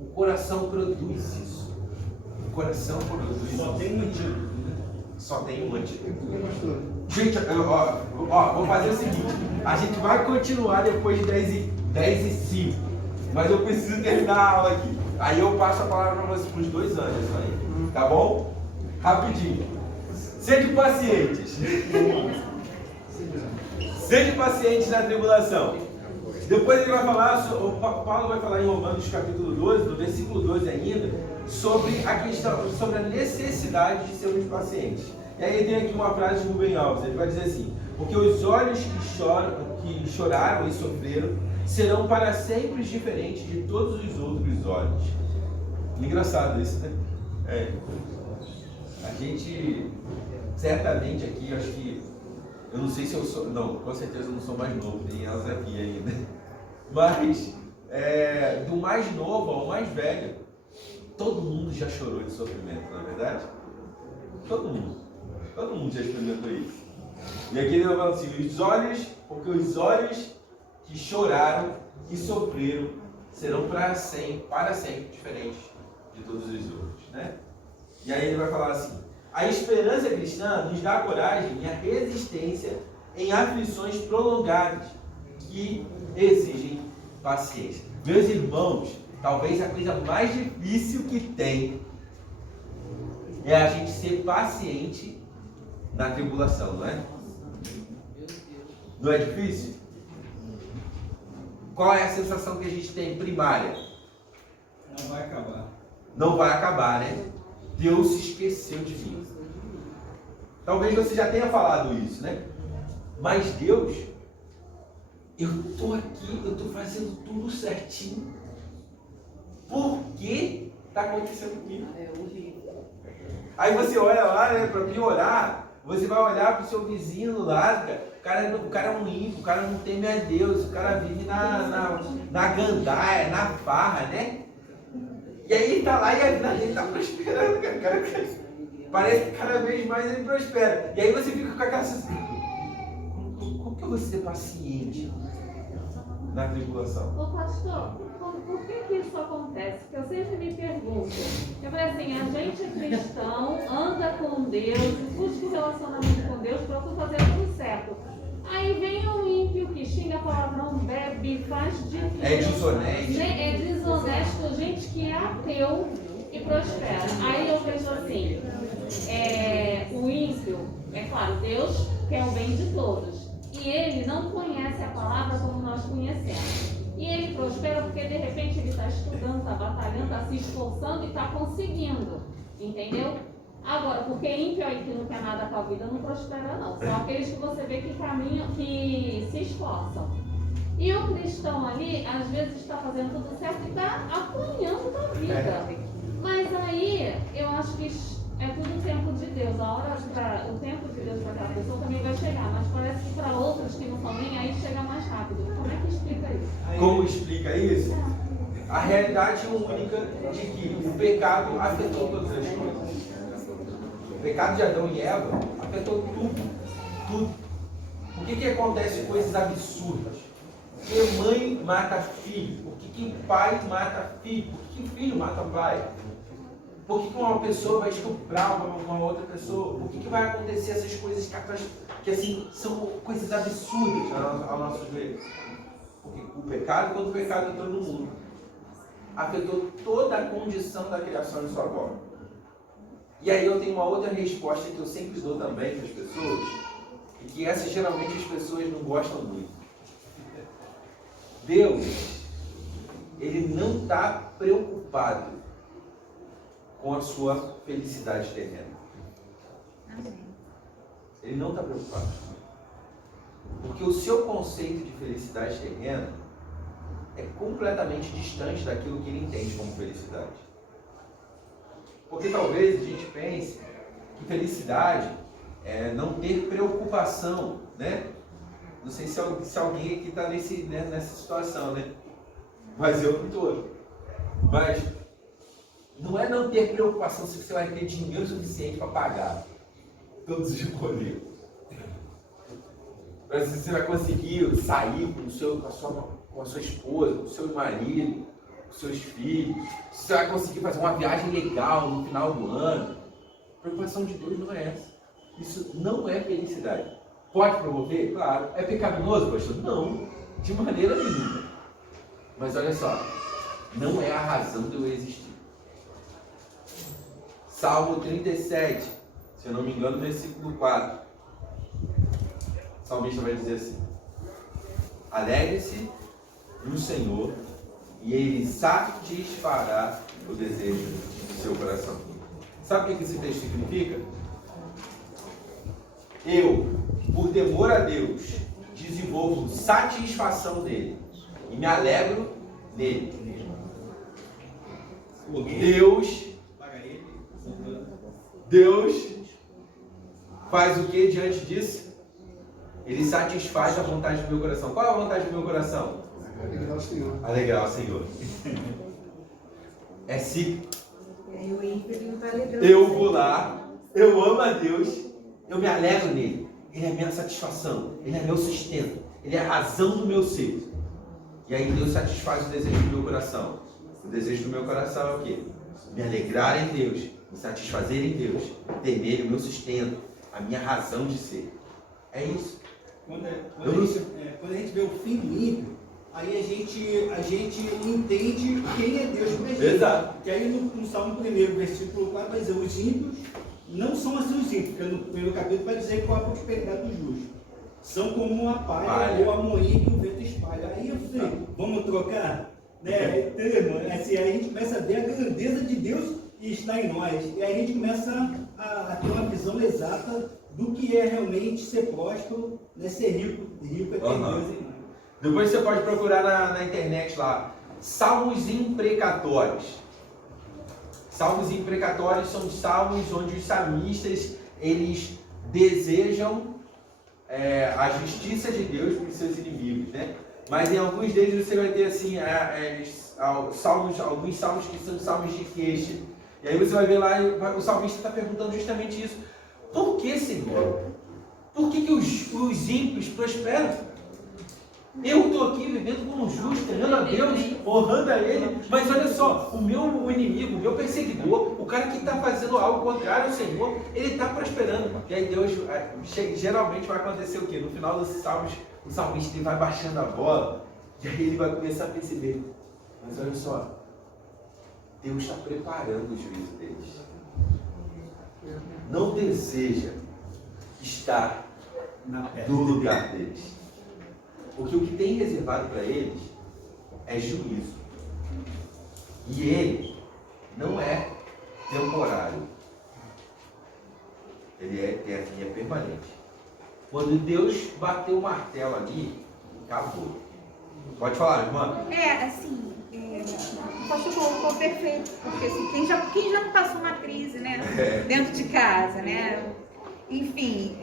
O coração produz isso. O coração produz isso. Só tem um antídoto. Só tem um antídoto. Gente, vou fazer o seguinte. A gente vai continuar depois de 10h05. Mas eu preciso terminar a aula aqui. Aí eu passo a palavra para vocês por uns 2 anos. Isso aí. Tá bom? Rapidinho. Sede pacientes. Sede pacientes na tribulação. Depois ele vai falar, o Paulo vai falar em Romanos capítulo 12, no versículo 12 ainda, sobre a questão, sobre a necessidade de sermos pacientes. E aí tem aqui uma frase de Rubem Alves, ele vai dizer assim: porque os olhos que choraram e sofreram serão para sempre diferentes de todos os outros olhos. Engraçado isso, né? A gente, certamente aqui, eu acho que, eu não sei se eu sou, não, com certeza eu não sou mais novo, nem Elza aqui ainda, mas do mais novo ao mais velho, todo mundo já chorou de sofrimento, não é verdade? Todo mundo já experimentou isso. E aqui ele fala assim: porque os olhos que choraram e sofreram serão para sempre diferentes de todos os outros, né? E aí ele vai falar assim: a esperança cristã nos dá a coragem e a resistência em aflições prolongadas que exigem paciência. Meus irmãos, talvez a coisa mais difícil que tem é a gente ser paciente na tribulação, não é? Não é difícil? Qual é a sensação que a gente tem primária? Não vai acabar. Não vai acabar, né? Deus se esqueceu de mim. Talvez você já tenha falado isso, né? Mas Deus, eu estou aqui, eu estou fazendo tudo certinho. Por que está acontecendo comigo? Aí você olha lá, né, para piorar, você vai olhar para o seu vizinho lá, o cara é um ímpio, o cara não teme a Deus, o cara vive na gandaia, na farra, né? E aí ele tá lá e a vida dele tá prosperando, cara. Parece que cada vez mais ele prospera. E aí você fica com aquela sensação: como que eu vou ser paciente na tribulação? Ô pastor, por que isso acontece? Porque eu sempre me pergunto. Eu falei assim, a gente é cristão, anda com Deus, busca o relacionamento com Deus, procura fazer tudo certo. Aí vem um ímpio que xinga palavrão, bebe, faz de tudo. É desonesto. É desonesto, gente que é ateu e prospera. Aí eu vejo assim, o ímpio, é claro, Deus quer o bem de todos. E ele não conhece a palavra como nós conhecemos. E ele prospera porque de repente ele está estudando, está batalhando, está se esforçando e está conseguindo. Entendeu? Agora, porque ímpio aí que não quer nada com a vida não prospera não. São aqueles que você vê que caminham, que se esforçam. E o cristão ali, às vezes está fazendo tudo certo e está apanhando da vida. Mas aí, eu acho que é tudo o tempo de Deus. O tempo de Deus para cada pessoa também vai chegar. Mas parece que para outros que não são nem aí, chega mais rápido. Como é que explica isso? Como explica isso? A realidade única de que o pecado afetou todas as coisas. O pecado de Adão e Eva afetou tudo. Por que acontece coisas absurdas? Por que mãe mata filho? Por que pai mata filho? Por que filho mata pai? Por que uma pessoa vai estuprar uma outra pessoa? Por que vai acontecer essas coisas que assim, são coisas absurdas ao nosso ver? Porque o pecado, quando o pecado entrou no mundo, afetou toda a condição da criação em sua volta. E aí eu tenho uma outra resposta que eu sempre dou também para as pessoas, e que essa geralmente as pessoas não gostam muito. Deus, Ele não está preocupado com a sua felicidade terrena. Ele não está preocupado. Porque o seu conceito de felicidade terrena é completamente distante daquilo que ele entende como felicidade. Porque talvez a gente pense que felicidade é não ter preocupação, né? Não sei se alguém aqui está nessa situação, né? Mas eu não estou. Mas não é não ter preocupação se você vai ter dinheiro suficiente para pagar todos os boletos. Mas se você vai conseguir sair com a sua esposa, com o seu marido, com os seus filhos, se você vai conseguir fazer uma viagem legal no final do ano. A preocupação de Deus não é essa. Isso não é felicidade. Pode promover? Claro. É pecaminoso, pastor? Não, de maneira nenhuma. Mas olha só, não é a razão de eu existir. Salmo 37, se eu não me engano, versículo 4. O salmista vai dizer assim: alegre-se no Senhor e Ele satisfará o desejo do seu coração. Sabe o que esse texto significa? Eu, por temor a Deus, desenvolvo satisfação nele e me alegro nele. Deus faz o que diante disso? Ele satisfaz a vontade do meu coração. Qual é a vontade do meu coração? Alegrar o Senhor. Alegrar o Senhor. É cíclico. Eu Eu vou lá, eu amo a Deus, eu me alegro nele. Ele é a minha satisfação, ele é meu sustento, ele é a razão do meu ser. E aí Deus satisfaz o desejo do meu coração. O desejo do meu coração é o quê? Me alegrar em Deus, me satisfazer em Deus, ter nele o meu sustento, a minha razão de ser. É isso. Quando a gente vê o fim do ímpio, aí a gente entende quem é Deus pra gente. Exato. Que aí no Salmo 1, versículo 4, vai dizer, os ímpios não são assim os ímpios, porque no primeiro capítulo vai dizer qual é a prosperidade dos justos. São como uma palha ou a moinha que o vento espalha. Aí eu falei, vamos trocar? Né? Então, irmão, assim, aí a gente começa a ver a grandeza de Deus que está em nós. E aí a gente começa a ter uma visão exata do que é realmente ser próspero, né? Ser rico. Rico é ter Deus em nós. Depois você pode procurar na internet lá, salmos imprecatórios. Salmos imprecatórios são salmos onde os salmistas, eles desejam a justiça de Deus para os seus inimigos, né? Mas em alguns deles você vai ter assim, alguns salmos que são salmos de queixa. E aí você vai ver lá, o salmista está perguntando justamente isso. Por que, Senhor? Por que os ímpios prosperam? Eu estou aqui vivendo como justo, temendo a Deus, honrando a Ele, mas olha só, o meu inimigo, o meu perseguidor, o cara que está fazendo algo contrário ao Senhor, ele está prosperando. E aí Deus, geralmente vai acontecer o quê? No final dos salmos, o salmista ele vai baixando a bola, e aí ele vai começar a perceber, mas olha só, Deus está preparando o juízo deles. Não deseja estar no lugar deles. Porque o que tem reservado para eles é juízo. E ele não é temporário. Ele é permanente. Quando Deus bateu o martelo ali, acabou. Pode falar, irmã. O pastor colocou perfeito, porque assim, quem já não passou uma crise, né? Dentro de casa, né? Enfim,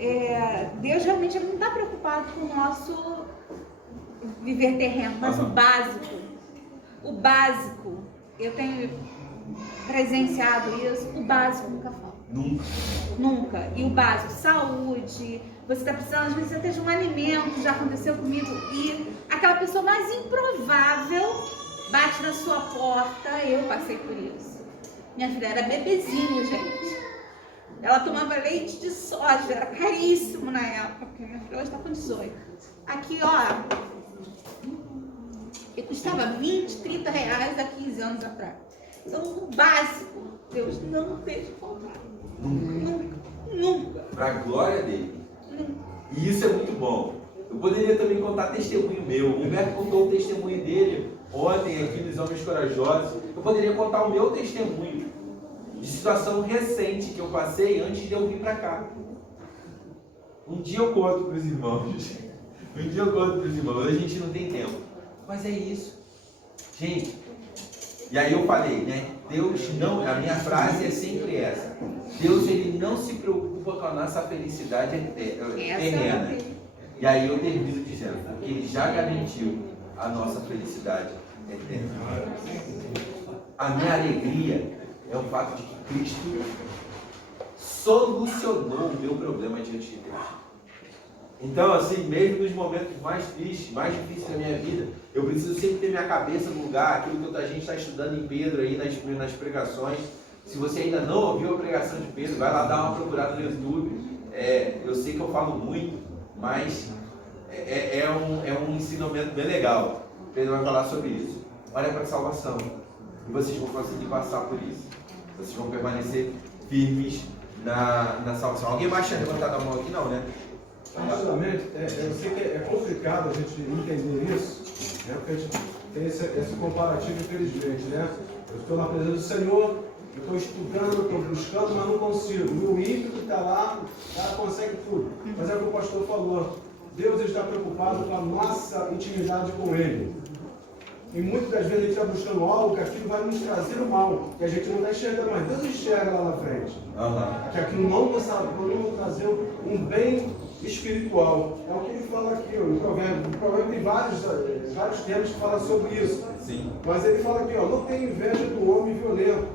Deus realmente não está preocupado com o nosso viver terreno, mas o básico, eu tenho presenciado isso, o básico nunca falta. Nunca. E o básico, saúde, você está precisando, às vezes, até de um alimento, já aconteceu comigo, e aquela pessoa mais improvável bate na sua porta, eu passei por isso. Minha filha era bebezinho, gente. Ela tomava leite de soja, era caríssimo na época, porque minha filha hoje está com 18. Aqui, ó, que custava 20, 30 reais há 15 anos atrás. Então, o básico, Deus não deixa faltar. Nunca. Para a glória dele. E isso é muito bom. Eu poderia também contar testemunho meu. O Humberto contou o testemunho dele ontem aqui nos Homens Corajosos. Eu poderia contar o meu testemunho de situação recente que eu passei antes de eu vir para cá. Um dia eu conto para os irmãos. Hoje a gente não tem tempo. Mas é isso. Gente, e aí eu falei, né? Deus não, a minha frase é sempre essa. Deus, ele não se preocupa com a nossa felicidade terrena. E aí eu termino dizendo, porque ele já garantiu a nossa felicidade eterna. A minha alegria é o fato de que Cristo solucionou o meu problema diante de Deus. Então, assim, mesmo nos momentos mais tristes, mais difíceis da minha vida, eu preciso sempre ter minha cabeça no lugar, aquilo que a gente está estudando em Pedro aí nas pregações. Se você ainda não ouviu a pregação de Pedro, vai lá dar uma procurada no YouTube. Eu sei que eu falo muito, mas é um ensinamento bem legal. Pedro vai falar sobre isso. Olha para a salvação e vocês vão conseguir passar por isso. Vocês vão permanecer firmes na salvação. Alguém mais tinha levantado a mão aqui? Não, né? Sinceramente, eu sei que é complicado a gente entender isso, né? Porque a gente tem esse comparativo, infelizmente, né? Eu estou na presença do Senhor, eu estou estudando, estou buscando, mas não consigo. E o ímpio que está lá, o cara consegue tudo. Mas é o que o pastor falou. Deus está preocupado com a nossa intimidade com Ele. E muitas das vezes a gente está buscando algo que aquilo vai nos trazer o mal, que a gente não está enxergando, mas Deus enxerga lá na frente. Que aquilo não vai trazer um bem espiritual. É o que ele fala aqui, ó, no Provérbio. O Provérbio tem vários temas que falam sobre isso. Sim. Mas ele fala aqui, ó, não tenha inveja do homem violento,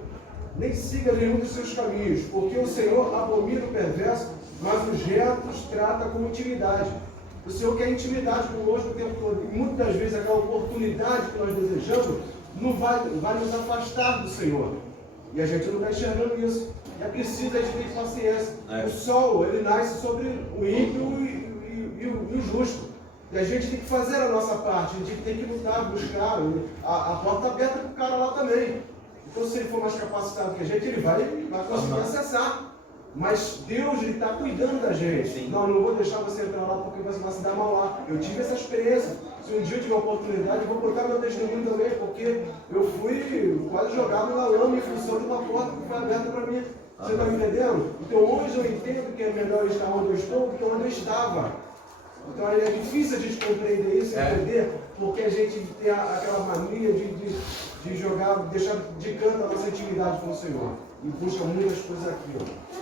nem siga nenhum dos seus caminhos, porque o Senhor abomina o perverso, mas os retos trata com intimidade. O Senhor quer intimidade conosco o tempo todo. E muitas das vezes aquela oportunidade que nós desejamos não vai nos afastar do Senhor. E a gente não está enxergando isso. É preciso a gente ter paciência. O sol, ele nasce sobre o ímpio e o justo. E a gente tem que fazer a nossa parte. A gente tem que lutar, buscar. A porta está aberta para o cara lá também. Então, se ele for mais capacitado que a gente, ele vai conseguir acessar. Mas Deus está cuidando da gente. Sim. Não vou deixar você entrar lá porque você vai se dar mal lá. Eu tive essa experiência. Se um dia eu tiver a oportunidade, eu vou botar meu testemunho também, porque eu fui quase jogado na lama em função de uma porta que foi aberta para mim. Você está me entendendo? Então hoje eu entendo que é melhor estar onde eu estou do que onde eu estava. Então é difícil a gente compreender isso, entender, porque a gente tem aquela mania de jogar, deixar de canto a nossa intimidade com o Senhor. E busca muitas coisas aqui, ó.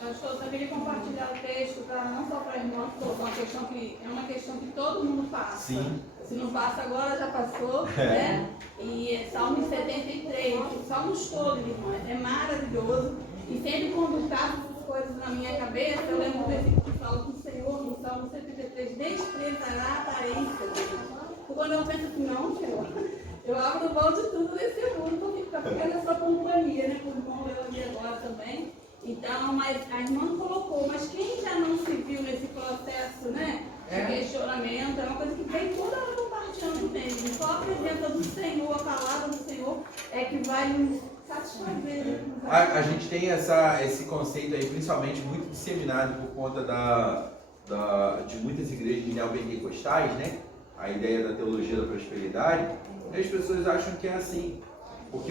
Pastor, eu só queria compartilhar o texto para não só para a irmã, porque é uma questão que todo mundo passa. Sim. Se não passa agora, já passou, né? E é Salmo 73, os salmos todos, irmã, é maravilhoso. E sempre quando caso essas coisas na minha cabeça, eu lembro do versículo que fala que o Senhor, no Salmo 73, desprezará a aparência dele. Quando eu penso assim, não, Senhor, eu abro mão de tudo nesse mundo para ficar nessa companhia, né? Com o irmão eu ali agora também. Então, mas a irmã colocou, mas quem já não se viu nesse processo, né? De questionamento, é uma coisa que vem toda hora compartilhando mesmo. Só a presença do Senhor, a palavra do Senhor, é que vai nos satisfazer. A gente tem esse conceito aí, principalmente muito disseminado por conta de muitas igrejas neopentecostais, né? A ideia da teologia da prosperidade. E as pessoas acham que é assim. Porque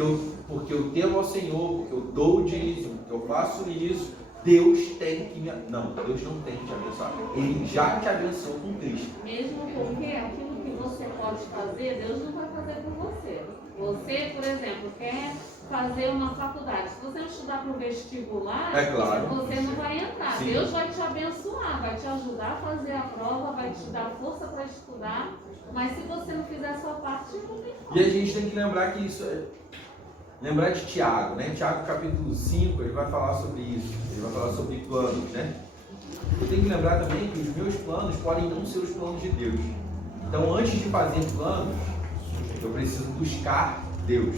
eu temo ao Senhor, porque eu dou o dízimo, porque eu faço isso, Deus tem que me... Não, Deus não tem que te abençoar. Ele já te abençoou com Cristo. Mesmo porque aquilo que você pode fazer, Deus não vai fazer por você. Você, por exemplo, quer fazer uma faculdade. Se você não estudar para o vestibular, você não vai entrar. Sim. Deus vai te abençoar, vai te ajudar a fazer a prova, vai te dar força para estudar. Mas se você não fizer a sua parte, não tem como. E a gente tem que lembrar que isso é... Lembrar de Tiago, né? Tiago capítulo 5, ele vai falar sobre isso. Ele vai falar sobre planos, né? Eu tenho que lembrar também que os meus planos podem não ser os planos de Deus. Então, antes de fazer planos, eu preciso buscar Deus.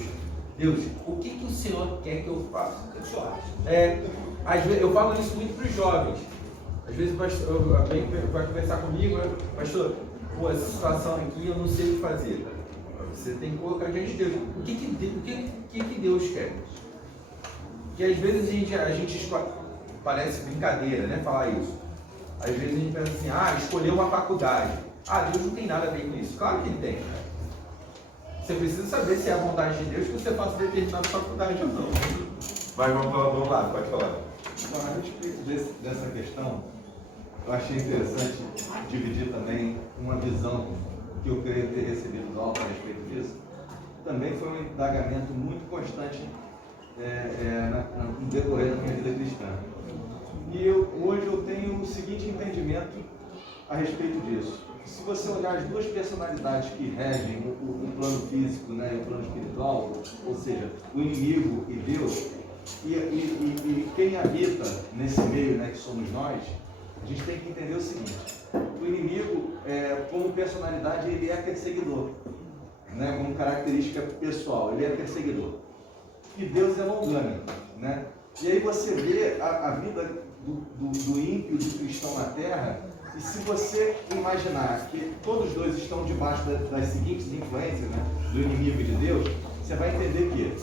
Deus, o que o Senhor quer que eu faça? O que o Senhor acha? Às vezes, eu falo isso muito para os jovens. Às vezes o pastor vai conversar comigo, pastor, pô, essa situação aqui eu não sei o que fazer. Você tem que colocar diante de Deus. O que Deus quer? Porque às vezes a gente escolhe, parece brincadeira, né? Falar isso. Às vezes a gente pensa assim, escolher uma faculdade. Deus não tem nada a ver com isso. Claro que ele tem. Você precisa saber se é a vontade de Deus que você faça determinada faculdade ou não. Vamos lá, pode falar. Então, a respeito dessa questão, eu achei interessante dividir também uma visão que eu creio ter recebido do alto a respeito disso. Também foi um indagamento muito constante no decorrer da minha vida cristã. E hoje eu tenho o seguinte entendimento a respeito disso. Se você olhar as duas personalidades que regem o plano físico, né, e o plano espiritual, ou seja, o inimigo e Deus, e quem habita nesse meio, né, que somos nós, a gente tem que entender o seguinte: o inimigo, como personalidade, ele é perseguidor, né, como característica pessoal, ele é perseguidor. E Deus é longânimo, né? E aí você vê a vida do ímpio, do cristão na terra, e se você imaginar que todos dois estão debaixo das seguintes influências, né, do inimigo e de Deus, você vai entender que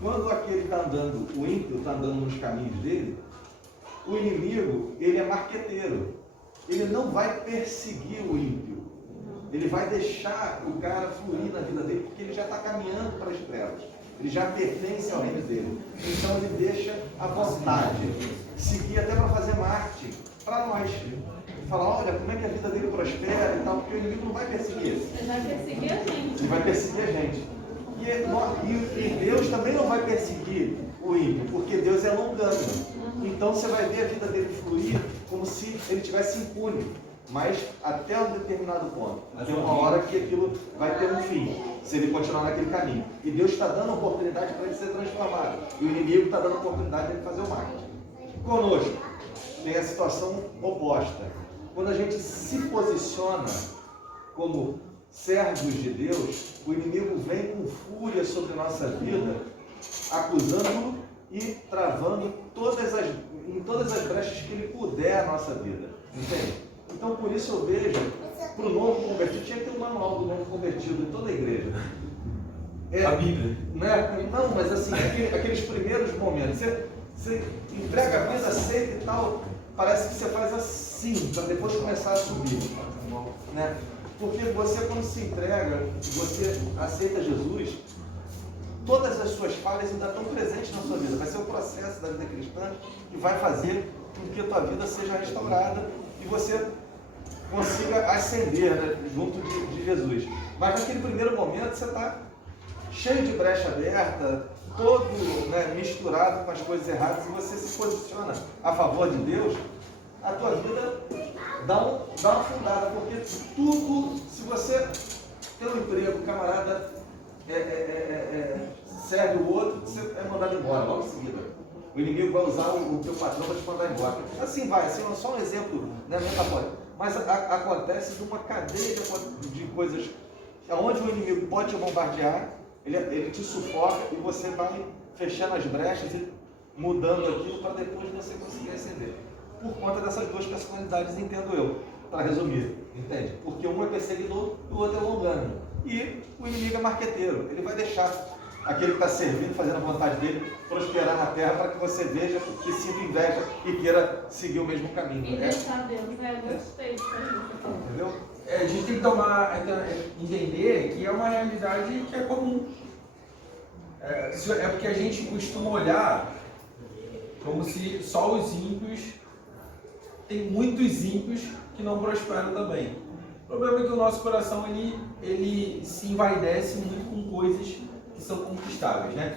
quando aquele está andando, o ímpio está andando nos caminhos dele, o inimigo, ele é marqueteiro. Ele não vai perseguir o ímpio. ele vai deixar o cara fluir na vida dele, porque ele já está caminhando para as trevas. Ele já pertence ao reino dele. Então ele deixa a vontade, seguir até para fazer marketing para nós. Falar, olha, como é que a vida dele prospera e tal, porque o inimigo não vai perseguir. Ele vai perseguir a gente. Ele vai perseguir a gente. E Deus também não vai perseguir o ímpio, porque Deus é longânimo. Então você vai ver a vida dele fluir como se ele tivesse impune, mas até um determinado ponto. Tem uma hora que aquilo vai ter um fim, se ele continuar naquele caminho. E Deus está dando oportunidade para ele ser transformado. E o inimigo está dando oportunidade para ele fazer o marketing. Conosco tem a situação oposta. Quando a gente se posiciona como servos de Deus, o inimigo vem com fúria sobre a nossa vida, acusando-o e travando em todas as brechas que ele puder a nossa vida. Entende? Então, por isso eu vejo, para o novo convertido, tinha que ter um manual do novo convertido em toda a igreja. A Bíblia. Né? Não, mas assim, aqueles primeiros momentos, você entrega a vida, aceita e tal, parece que você faz assim, para depois começar a subir. Né? Porque você, quando se entrega, você aceita Jesus, todas as suas falhas ainda estão presentes na sua vida. Vai ser o processo da vida cristã que vai fazer com que a tua vida seja restaurada e você consiga ascender, né, junto de Jesus. Mas naquele primeiro momento você está cheio de brecha aberta, todo, né, misturado com as coisas erradas, e você se posiciona a favor de Deus, a tua vida dá uma afundada, porque tudo, se você tem um emprego, o camarada serve o outro, você é mandado embora logo em seguida. O inimigo vai usar o teu patrão para te mandar embora. Assim vai, assim, só um exemplo, né, metafórico. Mas acontece de uma cadeia de coisas onde o inimigo pode te bombardear, ele te sufoca e você vai fechando as brechas e mudando aquilo para depois você conseguir ascender. Por conta dessas duas personalidades, entendo eu, para resumir, entende? Porque um é perseguidor e o outro é longânimo. E o inimigo é marqueteiro, ele vai deixar aquele que está servindo, fazendo a vontade dele, prosperar na terra para que você veja, que sinta inveja e queira seguir o mesmo caminho. E deixar Deus, né? Gostei disso aí. Entendeu? A gente tem que entender que é uma realidade que é comum. É porque a gente costuma olhar como se só os ímpios, tem muitos ímpios que não prosperam também. O problema é que o nosso coração ele se envaidece muito com coisas que são conquistáveis, né?